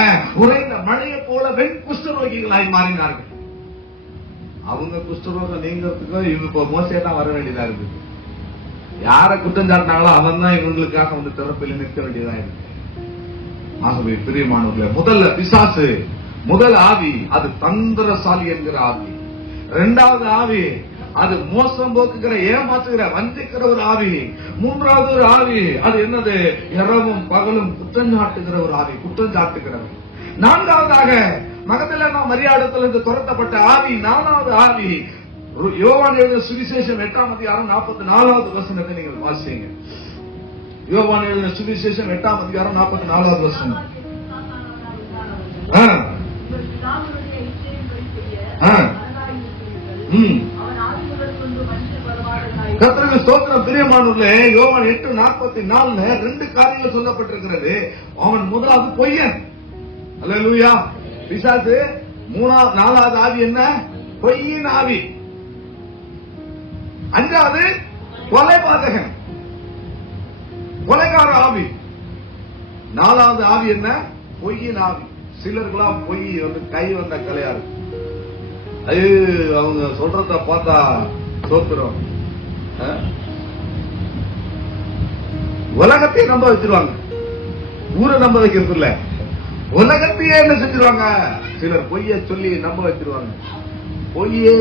உறைந்த மழையை போல வெண் குஷ்டரோகிகளாய் மாறினார்கள். அவங்க குஷ்டரோகம் நீங்கிறதுக்கு இப்ப மோசே தான் வர வேண்டியதா இருக்குது. யார குற்றம் சாட்டினாங்களோ அவன் தான் இவங்களுக்காக வந்து திறப்பில் நிற்க வேண்டியதா இருக்கு. ஆகவே பிரியமானவர்களே, முதல்ல பிசாசு, முதல் ஆவி அது தந்திரசாலி என்கிற ஆவி. இரண்டாவது ஆவி அது மோசம் போக்குகிற, ஏமாற்றுகிற, வஞ்சிக்கிற ஒரு ஆவி. மூன்றாவது ஒரு ஆவி அது என்னது? இரவும் பகலும் குற்றம் சாட்டுகிற ஒரு ஆவி, குற்றம் சாட்டுகிறவன். நான்காவதாக மகதலேனா மரியாளிடத்திலிருந்து துரத்தப்பட்ட ஆவி, நாலாவது ஆவி. யோவான் எழுதின சுவிசேஷம் 8ஆம் அதிகாரம் 44வது வசனத்தை நீங்கள் வாசிங்க. யோவான் எழுதின சுவிசேஷம் 8ஆம் அதிகாரம் 44வது வசனம். கர்த்தருக்கு ஸ்தோத்திரம். பிரியமானவர்களே, யோவான் 8:44 ரெண்டு காரியங்கள் சொல்லப்பட்டிருக்கிறது. அவன் முதலாவது பொய்யன். அல்லேலூயா. பிசாசு. நாலாவது ஆவி என்ன? பொய்யின் ஆவி. அஞ்சாவது கொலைபாதகன், கொலைகார ஆவி. நாலாவது ஆவி என்ன? பொய்யின் ஆவி. சிலருக்கெல்லாம் பொய் வந்து கை வந்த கலையா இருக்கு. ஐயோ அவங்க சொல்றத பார்த்தா சோத்துறோம். உலகத்தையே நம்ப வச்சிருவாங்க, ஊரை நம்ப வைக்கிறது இல்ல, உலகத்தையே என்ன செஞ்சிருவாங்க. சிலர் பொய்ய சொல்லி நம்ப வச்சிருவாங்க. பொய்யே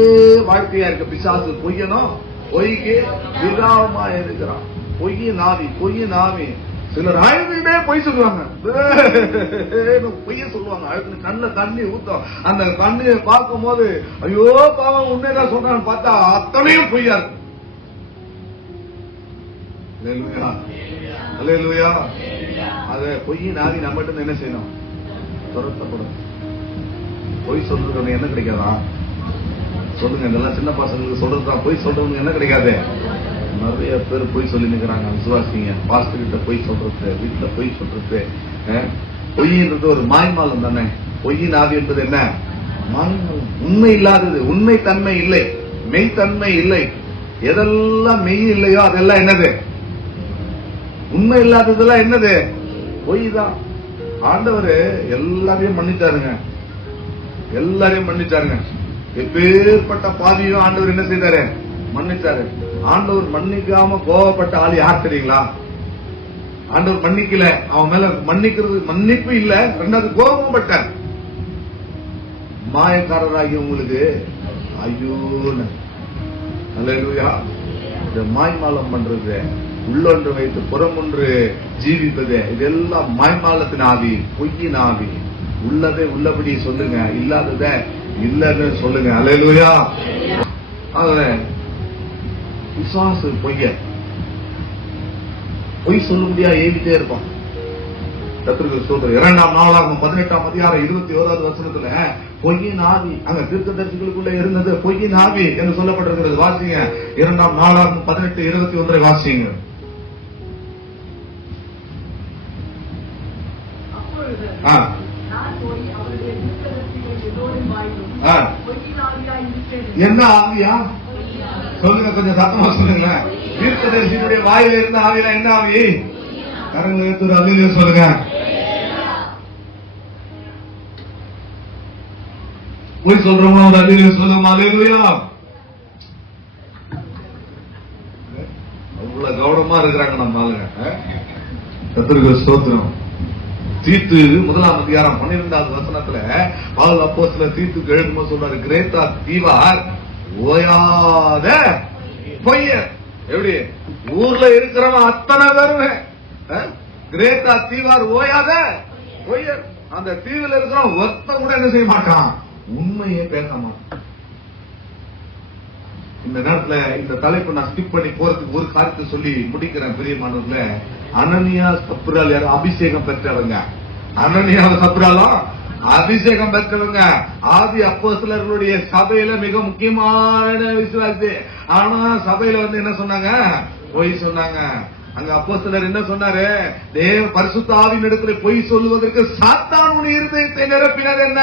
வாழ்க்கையா இருக்க பிசாசு. பொய்யனும் பொய்க்கு விதாவமா இருக்கிறான். பொய்யின் ஆவி, பொய்யின் ஆவி. சிலர் அழுதுகிட்டே பொய் சொல்லுவாங்க, பொய்ய சொல்லுவாங்க. அழுது கண்ணுல தண்ணி ஊத்தம். அந்த கண்ணியை பார்க்கும் போது ஐயோ பாவம் உண்மைதான் சொல்றான்னு பார்த்தா அத்தனையும் பொய்யா இருக்கும். அத பொய்யின் ஆவி நம்மகிட்ட என்ன செய்யணும்? துரத்தப்படும். பொய் சொல்றது என்ன கிடைக்காதா? சொல்லுங்க, இதெல்லாம் சின்ன பசங்களுக்கு சொல்றதுதான். பொய் சொல்றவங்க என்ன கிடைக்காது? நிறைய பேர் பொய் சொல்லி நிக்கிறாங்க. விசுவாசிங்க, பாஸ்டர் கிட்ட பொய் சொல்றது, வீட்டுல பொய் சொல்றது. பொய்ன்றது ஒரு மாய்மாலம் தானே. பொய்யின் ஆவி என்பது என்ன? மாய்மாலம். உண்மை இல்லாதது, உண்மை தன்மை இல்லை, மெய்த்தன்மை இல்லை. எதெல்லாம் மெய் இல்லையோ அதெல்லாம் என்னது? உண்மை இல்லாததெல்லாம் என்னது? பொய் தான். ஆண்டவர் எல்லாரையும் மன்னிச்சாருங்க, எல்லாரையும் மன்னிச்சாருங்க. எப்பேற்பட்ட பாவியும் ஆண்டவர் என்ன செய்தாரு? மன்னிச்சாரு. ஆண்டவர் மன்னிக்காம கோவப்பட்ட ஆள் யார் தெரியுங்களா? ஆண்டவர் மன்னிக்கல, அவன் மேல மன்னிக்கிறது மன்னிப்பு இல்ல, ரெண்டாவது கோபம் பட்டார். மாயக்காரராகி உங்களுக்கு ஐயோ. அல்லேலூயா. இந்த மாய்மாலம் பண்றது, உள்ளொன்று வைத்து புறமொன்று ஜீவிப்பது, இதெல்லாம் மாய்மாலத்தின் ஆவி, பொய்யின் ஆவி. உள்ளதை உள்ளபடி சொல்லுங்க, இல்லாதத இல்லன்னு சொல்லுங்க. அல்லேலூயா. விசுவாசு பொய்ய பொய் சொல்ல முடியா ஏவிட்டே இருப்பான். கர்த்தருக்கு ஸ்தோத்திரம். 2 நாளாகமம் 18ஆம் அதிகாரம் 21வது வசனத்துல பொய்யின் ஆவி அங்க தீர்க்கதரிசிகளுக்குள்ள இருந்தது. பொய்யின் ஆவி என்று சொல்லப்பட்டிருக்கிறது. வாசிங்க, 2 நாளாகமம் 18:21 வாசிங்க. என்ன ஆவியா? சொல்லுங்க, கொஞ்சம் சத்தமா சொல்லுங்களேன். தீர்க்கதரிசியுடைய வாயில இருந்த ஆவியா என்ன ஆவி? கரங்களை எடுத்து அல்லேலூயா சொல்லுங்க. போய் சொல்றோமா? ஒரு அல்லேலூயா சொல்லுங்க. அல்லேலூயா. அவ்வளவு கவனமா இருக்கிறாங்க நம்ம ஆளுங்க. கர்த்தருக்கு ஸ்தோத்திரம். தீத்து 1ஆம் அதிகாரம் 12வது வசனத்துல பவுல் அப்போஸ்தலர் தீத்துக்கு எழுதும்போது சொல்றாரு, கிரேத்தா தீவார் ஓயாத பொய்யர். எப்படி? ஊர்ல இருக்கிறவன் அத்தனை பேருமே கிரேத்தா தீவார் ஓயாத பொய்யர். அந்த தீவில் இருக்கிறவன் ஒருத்தன் கூட என்ன செய்ய மாட்டான்? உண்மையே பேச மாட்டான். இந்த நேரத்துல இந்த தலைப்பு நான் ஸ்கிப் பண்ணி போறதுக்கு ஒரு காரியத்தை சொல்லி முடிக்கிறேன். பிரியமானவர்களே, அனனியா சப்ரால் யாரும் அபிஷேகம் பெற்றவங்க. அனனியா சப்ராலும் அபிஷேகம் பெற்றவங்க. ஆதி அப்போஸ்தலர்களுடைய சபையில மிக முக்கியமான விசுவாசி. ஆனா சபையில என்ன சொன்னாங்க? பொய் சொன்னாங்க. அங்க அப்போஸ்தலர் என்ன சொன்னாரு? தேவ பரிசுத்த ஆவியின் இடத்துல பொய் சொல்லுவதற்கு சாத்தான் உன் இருதயத்தை நிரப்பினது என்ன?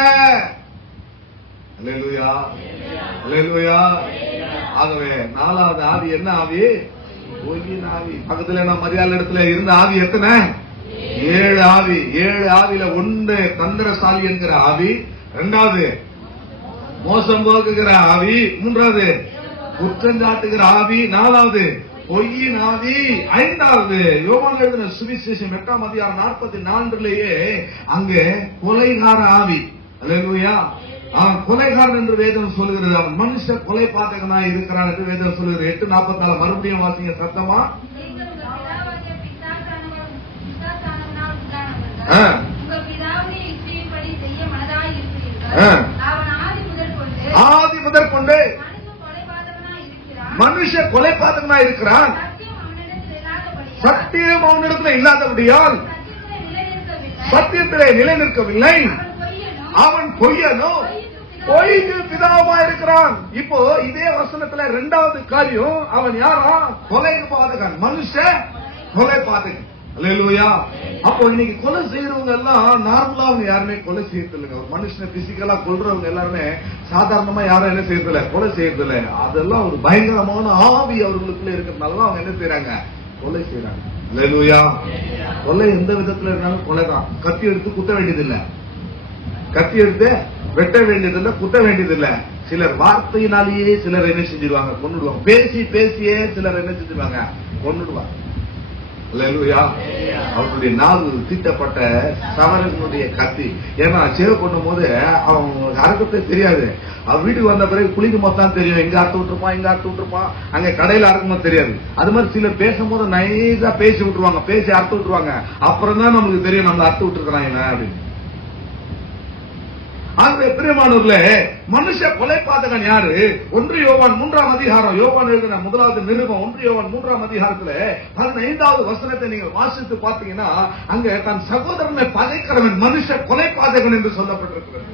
அல்லேலூயா, அல்லேலூயா. ஆகவே 4வது ஆவி என்ன ஆவி? பொய்யின் ஆவி. பக்கத்துல நான் மரியாதை இடத்துல இருந்த ஆவி எத்தனை? 7 ஆவி. 7 ஆவியில 1 தந்திரசாலி என்கிற ஆவி, 2வது மோசம் போக்குகிற ஆவி, 3வது குற்றஞ்சாட்டுகிற ஆவி, 4வது பொய்யின் ஆவி, 5வது யோவான் எழுதின சுவிசேஷம் 8ஆம் அதிகாரம் 44லயே அங்கே கொலைகார ஆவி. அல்லேலூயா. அவன் கொலைகாரன் என்று வேதம் சொல்லுகிறது. அவன் மனுஷ கொலை பாத்தகனாய் இருக்கிறான் என்று வேதம் சொல்லுகிறது. 8:44 மறுபடியும் வாசிங்க சத்தமா. ஆதி முதற்கொண்டு மனுஷ கொலை பாத்தகனாய் இருக்கிறான். சத்தியம் அவனிடத்தில் இல்லாதபடியால் சத்தியத்திலே நிலை நிற்கவில்லை. அவன் பொய்யனோ, பொய்க்கு பிதாவா இருக்கிறான். இப்போ இதே வசனத்துல 2வது காரியம், அவன் யாரா? கொலை பாதகன், மனுஷ கொலை பாதகன். அல்லேலூயா. அப்போ இன்னைக்கு கொலை செய்யறவங்க எல்லாம் நார்மலா அவங்க யாருமே கொலை செய்யறது இல்லைங்க. ஒரு மனுஷனை பிசிக்கலா கொல்றவங்க எல்லாருமே சாதாரணமா யாரும் என்ன செய்யறது இல்ல, கொலை செய்யறது இல்ல. அதெல்லாம் ஒரு பயங்கரமான ஆவி அவர்களுக்குள்ள இருக்கிறதுனால அவங்க என்ன செய்யறாங்க? கொலை செய்யறாங்க. அல்லேலூயா. கொலை எந்த விதத்துல இருந்தாலும் கொலைதான். கத்தி எடுத்து குத்த வேண்டியது இல்ல, கத்தி எடுத்து வெட்ட வேண்டியதில்லை, குத்த வேண்டியதில்லை. சிலர் வார்த்தையினாலேயே சிலர் என்ன செஞ்சிருவாங்க, கொன்னுடுவாங்க. பேசி பேசியே சிலர் என்ன செஞ்சிருவாங்க, கொன்னுடுவாங்க. அல்லேலூயா. அவருடைய நாவு தீட்டப்பட்ட சவரனுடைய கத்தி. ஏன்னா சேவ் பண்ணும் போது அவங்க அறுக்கத்தே தெரியாது. அவன் வீட்டுக்கு வந்த பிறகு குளிக்கும் போது தான் தெரியும், எங்க அறுத்து விட்டுருப்பான், எங்க அறுத்து விட்டுருப்பான், அங்க கடையில அறுக்கும் தெரியாது. அது மாதிரி சிலர் பேசும்போது நைஸா பேசி விட்டுருவாங்க, பேசி அறுத்து விட்டுருவாங்க. அப்புறம் தான் நமக்கு தெரியும் நம்ம அறுத்து விட்டுருக்காங்க அப்படின்னு. ஆகவே பிரியமானவர்களே, மனுஷ கொலைபாதகன் யாரு? 1 யோவான் 3ஆம் அதிகாரம், யோவான் எழுதின முதலாவது நிருபம் 1 யோவான் 3ஆம் அதிகாரத்துல 15வது வசனத்தை நீங்கள் வாசித்து பார்த்தீங்கன்னா, அங்க தன் சகோதரனை பகைக்கிறவன் மனுஷ கொலைபாதகன் என்று சொல்லப்பட்டிருக்கிறது.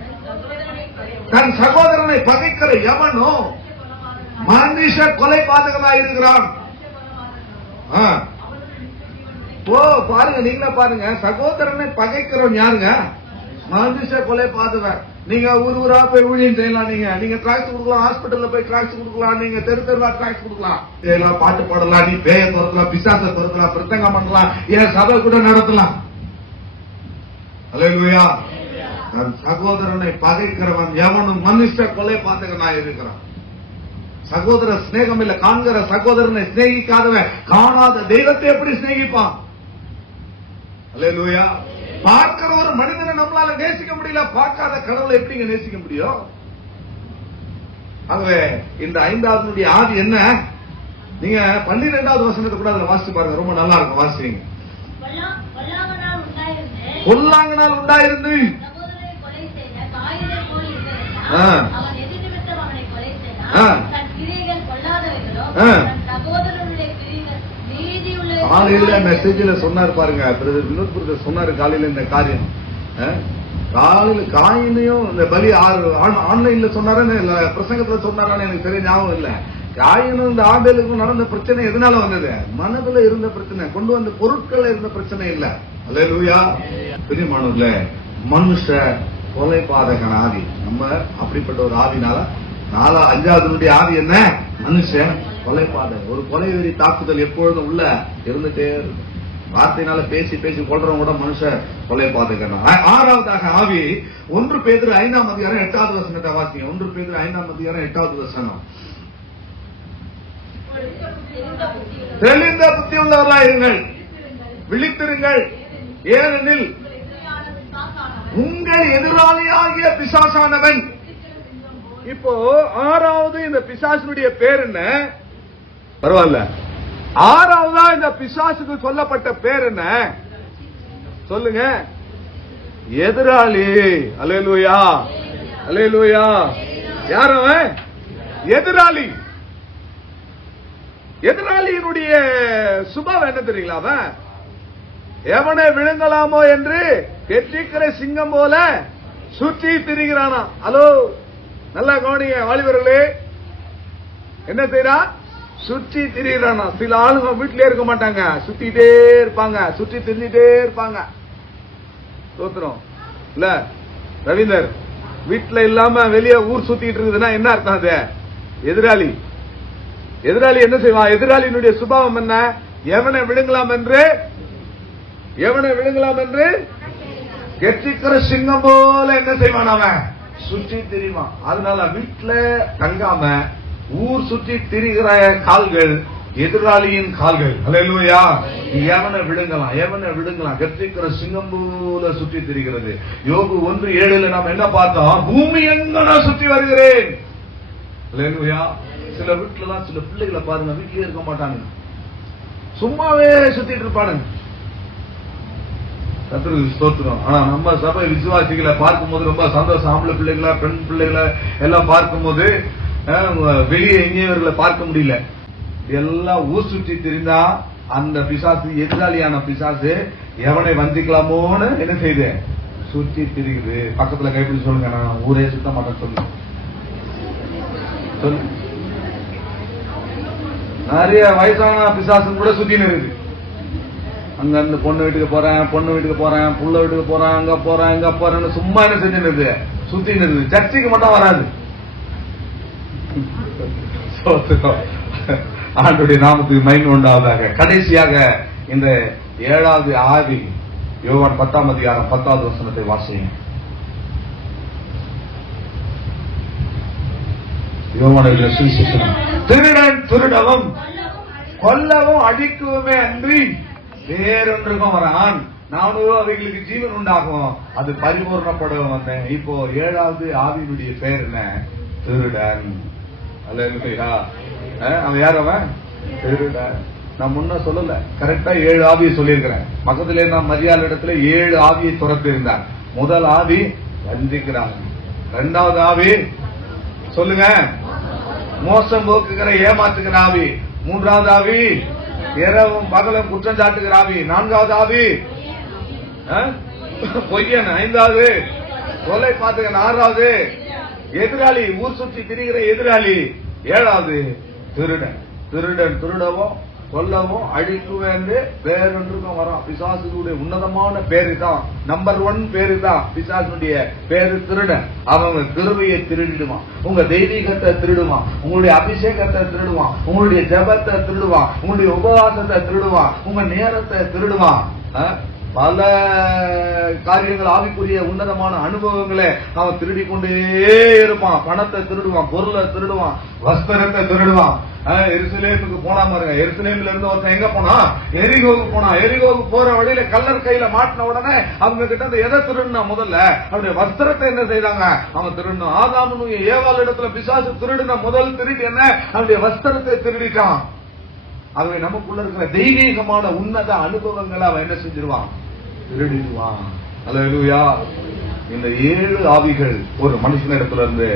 தன் சகோதரனை பகைக்கிற எவனோ மனுஷ கொலைபாதகனாய் இருக்கிறான். பாருங்க, நீங்களே பாருங்க, சகோதரனை பகைக்கிறவன் யாருங்க? மனுஷ கொலைபாதகன். நீங்க ஊரா போய் ஊழியம் செய்யலாம், நீங்க டிராக்ஸ் கொடுக்கலாம், ஹாஸ்பிட்டல்ல போய் டிராக்ஸ் கொடுக்கலாம், நீங்க தெருவா டிராக்ஸ் கொடுக்கலாம், செய்யலாம், பாட்டு பாடலாம், நீ பேய துரத்தலாம், பிசாசை துரத்தலாம், பிரசங்கம் பண்ணலாம், ஏன் சபை கூட நடத்தலாம். அல்லேலூயா. தன் சகோதரனை பகைக்கிறவன் எவனும் மனுஷ கொலைபாதகனாய் இருக்கிறான். சகோதர ஸ்நேகம் இல்ல, காண்கிற சகோதரனை சிநேகிக்காதவன் காணாத தெய்வத்தை எப்படி சிநேகிப்பான்? அல்லேலூயா. பார்க்கிற ஒரு மனிதனை நம்மளால நேசிக்க முடியல, பார்க்காத கடவுளை எப்படிங்க நேசிக்க முடியும்? ஆகவே இந்த 5வது ஆதி என்ன? நீங்க 12வது வசனத்தை கூட அதுல வாசிச்சு பாருங்க, ரொம்ப நல்லா இருக்கும், வாசிங்க. பொல்லாங்கனால் உண்டாயிருந்து காலையில மெசேஜ்ல சொன்னாரு பாருங்க, வினோத் சொன்னாரு காலையில இந்த காரியம். காலையில காயினையும் இந்த பலி ஆன்லைன்ல சொன்னாரு, பிரசங்கத்துல சொன்னாரான்னு எனக்கு தெரிய ஞாபகம் இல்ல. காயினும் இந்த ஆபேலுக்கும் நடந்த பிரச்சனை எதனால வந்தது? மனதுல இருந்த பிரச்சனை, கொண்டு வந்த பொருட்கள் இருந்த பிரச்சனை இல்ல. அல்லேலூயா. பிரியமானவர்களே, மனுஷ கொலைபாதகன் ஆதி. நம்ம அப்படிப்பட்ட ஒரு ஆதினால 5வது ஆதி என்ன? மனுஷன் கொலைபாதகன். ஒரு கொலைவெறி தாக்குதல் எப்பொழுதும் உள்ள இருந்துட்டே இருக்கு. வார்த்தையினால பேசி பேசி கொள்றவங்க கூட மனுஷ கொலைபாதகன். 6வதாக ஆவி 1 பேதுரு 5ஆம் அதிகாரம் 8வது வசனத்தை வாசிங்க. 1 பேதுரு 5ஆம் அதிகாரம் 8வது வசனம். தெளிந்த புத்தி உள்ளவர்களாய் இருங்கள், விழித்திருங்கள், ஏனெனில் உங்கள் எதிராளியாகிய பிசாசானவன். இப்போ 6வது இந்த பிசாசுடைய பேர் என்ன? பரவாயில்ல, 6வதா இந்த பிசாசுக்கு சொல்லப்பட்ட பேர் என்ன சொல்லுங்க? எதிராளி. அல்லேலூயா, அல்லேலூயா. யார் அவன்? எதிராளி. எதிராளியினுடைய சுபாவம் என்ன தெரியுங்களா? அவன் எவனை விழுங்கலாமோ என்று கெட்டிக்கிற சிங்கம் போல சுற்றி திரிகிறானா. ஹலோ, நல்லா கவனிங்க வாலிபர்களே, என்ன செய்யறான்? சுற்றி திரிகிறானா. சில ஆளுங்க வீட்டிலே இருக்க மாட்டாங்க, சுத்திட்டே இருப்பாங்க, சுற்றி திரிஞ்சிட்டே இருப்பாங்க. தோத்துறோம் இல்ல ரவீந்தர், வீட்டுல இல்லாம வெளியே ஊர் சுத்திட்டு இருக்குதுன்னா என்ன அர்த்தம்? அது எதிராளி. எதிராளி என்ன செய்வான்? எதிராளியினுடைய சுபாவம் என்ன? எவனை விழுங்கலாம் என்று கெட்டிக்கிற சிங்கம் போல என்ன செய்வான்? அவன் சுற்றி திரிவான். அதனால வீட்டுல தங்காம ஊர் சுற்றி திரிகிற கால்கள் எதிராளியின் கால்கள். அல்லேலூயா. எவனை விழுங்கலாம், கெட்டிக்கிற சிங்கம் போல சுற்றி திரிகிறது. யோபு 1:7 நாம் என்ன பார்த்தோம்? பூமி எங்க நான் சுற்றி வருகிறேன். அல்லேலூயா. சில வீட்டுலதான் சில பிள்ளைகளை பாருங்க, வீட்டிலே இருக்க மாட்டாங்க, சும்மாவே சுத்திட்டு இருப்பானுங்க. ஸ்தோத்திரம். ஆனா நம்ம சபை விசுவாசிகளை பார்க்கும்போது ரொம்ப சந்தோஷம். ஆம்பளை பிள்ளைகளா பெண் பிள்ளைகளை எல்லாம் பார்க்கும்போது வெளியே எங்கேயவர்களை பார்க்க முடியல. எல்லாம் ஊர் சுற்றி தெரிந்தா அந்த பிசாசு, எதிராளியான பிசாசு எவனை வஞ்சிக்கலாமோன்னு என்ன செய்யுது? சுற்றி திரிகுது. பக்கத்துல கைப்பிடி சொல்லுங்க, நான் ஊரே சுத்த மாட்டேன் சொல்லுங்க. நிறைய வயசான பிசாசு கூட சுத்தி இருக்குது. அங்க இருந்து பொண்ணு வீட்டுக்கு போறேன், புள்ள வீட்டுக்கு போறேன், அங்க போறேன்னு சும்மா என்ன செஞ்சு சுத்தி இருக்குது. சர்ச்சைக்கு மட்டும் வராது. ஆண்டுடைய நாமத்துக்கு மகிமை உண்டாவதாக. கடைசியாக இந்த 7வது ஆவி, யோவான் 10ஆம் அதிகாரம் 10வது வசனத்தை வாசிங்க. யோவானுடைய சுவிசேஷம். திருடன் திருடவும் கொல்லவும் அழிக்கவுமே அன்றி வேறொன்றுக்கும் வரான். நானும் அவைகளுக்கு ஜீவன் உண்டாகும், அது பரிபூர்ணப்படும் வந்தேன். இப்போ 7வது ஆவியினுடைய பேர் என்ன? திருடன். அல்லேலூயா. அவன் யார்? அவன் திருடன். நான் முன்ன சொல்லல, கரெக்டா 7 ஆவியை சொல்லியிருக்கிறேன். பக்கத்திலே நான் மரியாதை இடத்துல 7 ஆவியை துரத்து இருந்தார். முதல் ஆவி வஞ்சிக்கிற ஆவி. 2வது ஆவி சொல்லுங்க, மோசம் போக்குகிற ஏமாத்துகிற ஆவி. 3வது ஆவி இரவும் பகலும் குற்றம் சாட்டுகிற ஆவி. 4வது ஆவி பொய்யன். 5வது கொலை பார்த்துக்க. 6வது எதிராளி, ஊர் சுற்றி திரிகிற எதிராளி. 7வது திருடன். திருடன் திருடவும் கொல்லவும் அழிக்குவேன் வேறொன்றுக்கும் வரான். பிசாசுடைய உன்னதமான பேரு தான், நம்பர் 1 பேரு தான் பிசாசுடைய பேரு திருடன். அவன் கிருபையை திருடிடுவான், உங்க தெய்வீகத்தை திருடுவான், உங்களுடைய அபிஷேகத்தை திருடுவான், உங்களுடைய ஜபத்தை திருடுவான், உங்களுடைய உபவாசத்தை திருடுவான், உங்க நேரத்தை திருடுவான். பல காரியங்கள், ஆவிக்குரிய உன்னதமான அனுபவங்களை அவன் திருடி கொண்டே இருப்பான். பணத்தை திருடுவான், பொருளை திருடுவான், வஸ்திரத்தை திருடுவான். எருசலேமுக்கு போனா பாருங்க, எருசலேம்ல இருந்து ஒருத்தன் எங்க போனா? எரிகோவுக்கு போனா. எரிகோவுக்கு போற வழியில கல்லர் கையில மாட்டின உடனே அவங்க கிட்ட எதை திருடுனா? முதல்ல அவருடைய வஸ்திரத்தை என்ன செய்தாங்க? அவன் திருடணும். ஆதாமும் ஏவாள் இடத்துல பிசாசு திருடின முதல் திருடி என்ன? அவருடைய வஸ்திரத்தை திருடிட்டான். ஆகவே நமக்குள்ள இருக்கிற தெய்வீகமான உன்னத அனுபவங்களை அவன் என்ன செஞ்சிருவான்? திருடிடுவான். அல்லேலூயா. இந்த 7 ஆவிகள் ஒரு மனுஷனிடத்துல இருந்து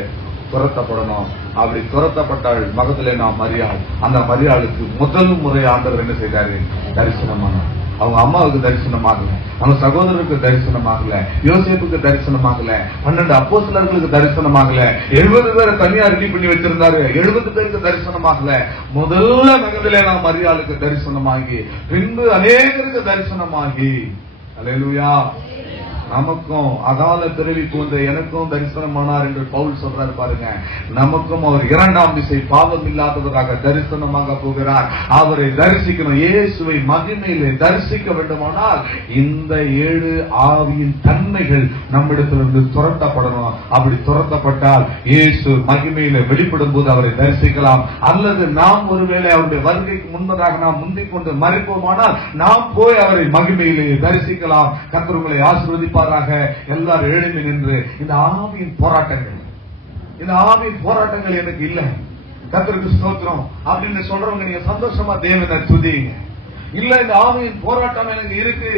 துரத்தப்படணும். அப்படி துரத்தப்பட்டாள் மகத்திலே நாம் மரியாள். அந்த மரியாளுக்கு முதல் முறை ஆண்டவர் என்ன செய்தாரு? தரிசனமானார். அவங்க அம்மாவுக்கு தரிசனமாகல, அவங்க சகோதரருக்கு தரிசனமாகல, யோசேப்புக்கு தரிசனமாகல, 12 அப்போஸ்தலர்களுக்கு தரிசனமாகல, 70 பேரை தனியா ரெடி பண்ணி வச்சிருந்தாரு, 70 பேருக்கு தரிசனமாகல. முதல்ல மகத்திலே நாம் மரியாளுக்கு தரிசனமாகி பின்பு அநேகருக்கு தரிசனமாகி. அல்லேலூயா. நமக்கும் அகால பிறவி போன்ற எனக்கும் தரிசனமானார் என்று பவுல் சொல்றாரு பாருங்க. நமக்கும் அவர் 2ஆம் திசை பாவம் இல்லாதவராக தரிசனமாக போகிறார். அவரை தரிசிக்கணும். இயேசுவை மகிமையிலே தரிசிக்க வேண்டுமானால் இந்த 7 ஆவியின் தன்மைகள் நம்மிடத்திலிருந்து துரத்தப்படணும். அப்படி துரத்தப்பட்டால் இயேசு மகிமையில வெளிப்படும் போது அவரை தரிசிக்கலாம். அல்லது நாம் ஒருவேளை அவருடைய வருகைக்கு முன்பதாக நாம் முந்திக் கொண்டு மறைப்போமானால் நாம் போய் அவரை மகிமையிலே தரிசிக்கலாம். கர்த்தர் உங்களை ஆசீர்வதிப்பார். எல்லாரும் எழுந்து நின்று இந்த ஆவியின் போராட்டங்கள், இந்த ஆவியின் போராட்டங்கள் எனக்கு இல்ல, கர்த்தருக்கு ஸ்தோத்திரம் அப்படின்னு சொல்றவங்க நீங்க சந்தோஷமா தேவனை துதிங்க. இல்ல, இந்த ஆவியின் போராட்டம் எனக்கு இருக்கு,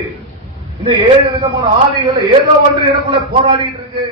இந்த 7 விதமான ஆவிகள் ஏதோ ஒன்று எனக்குள்ள போராடிட்டு இருக்கு.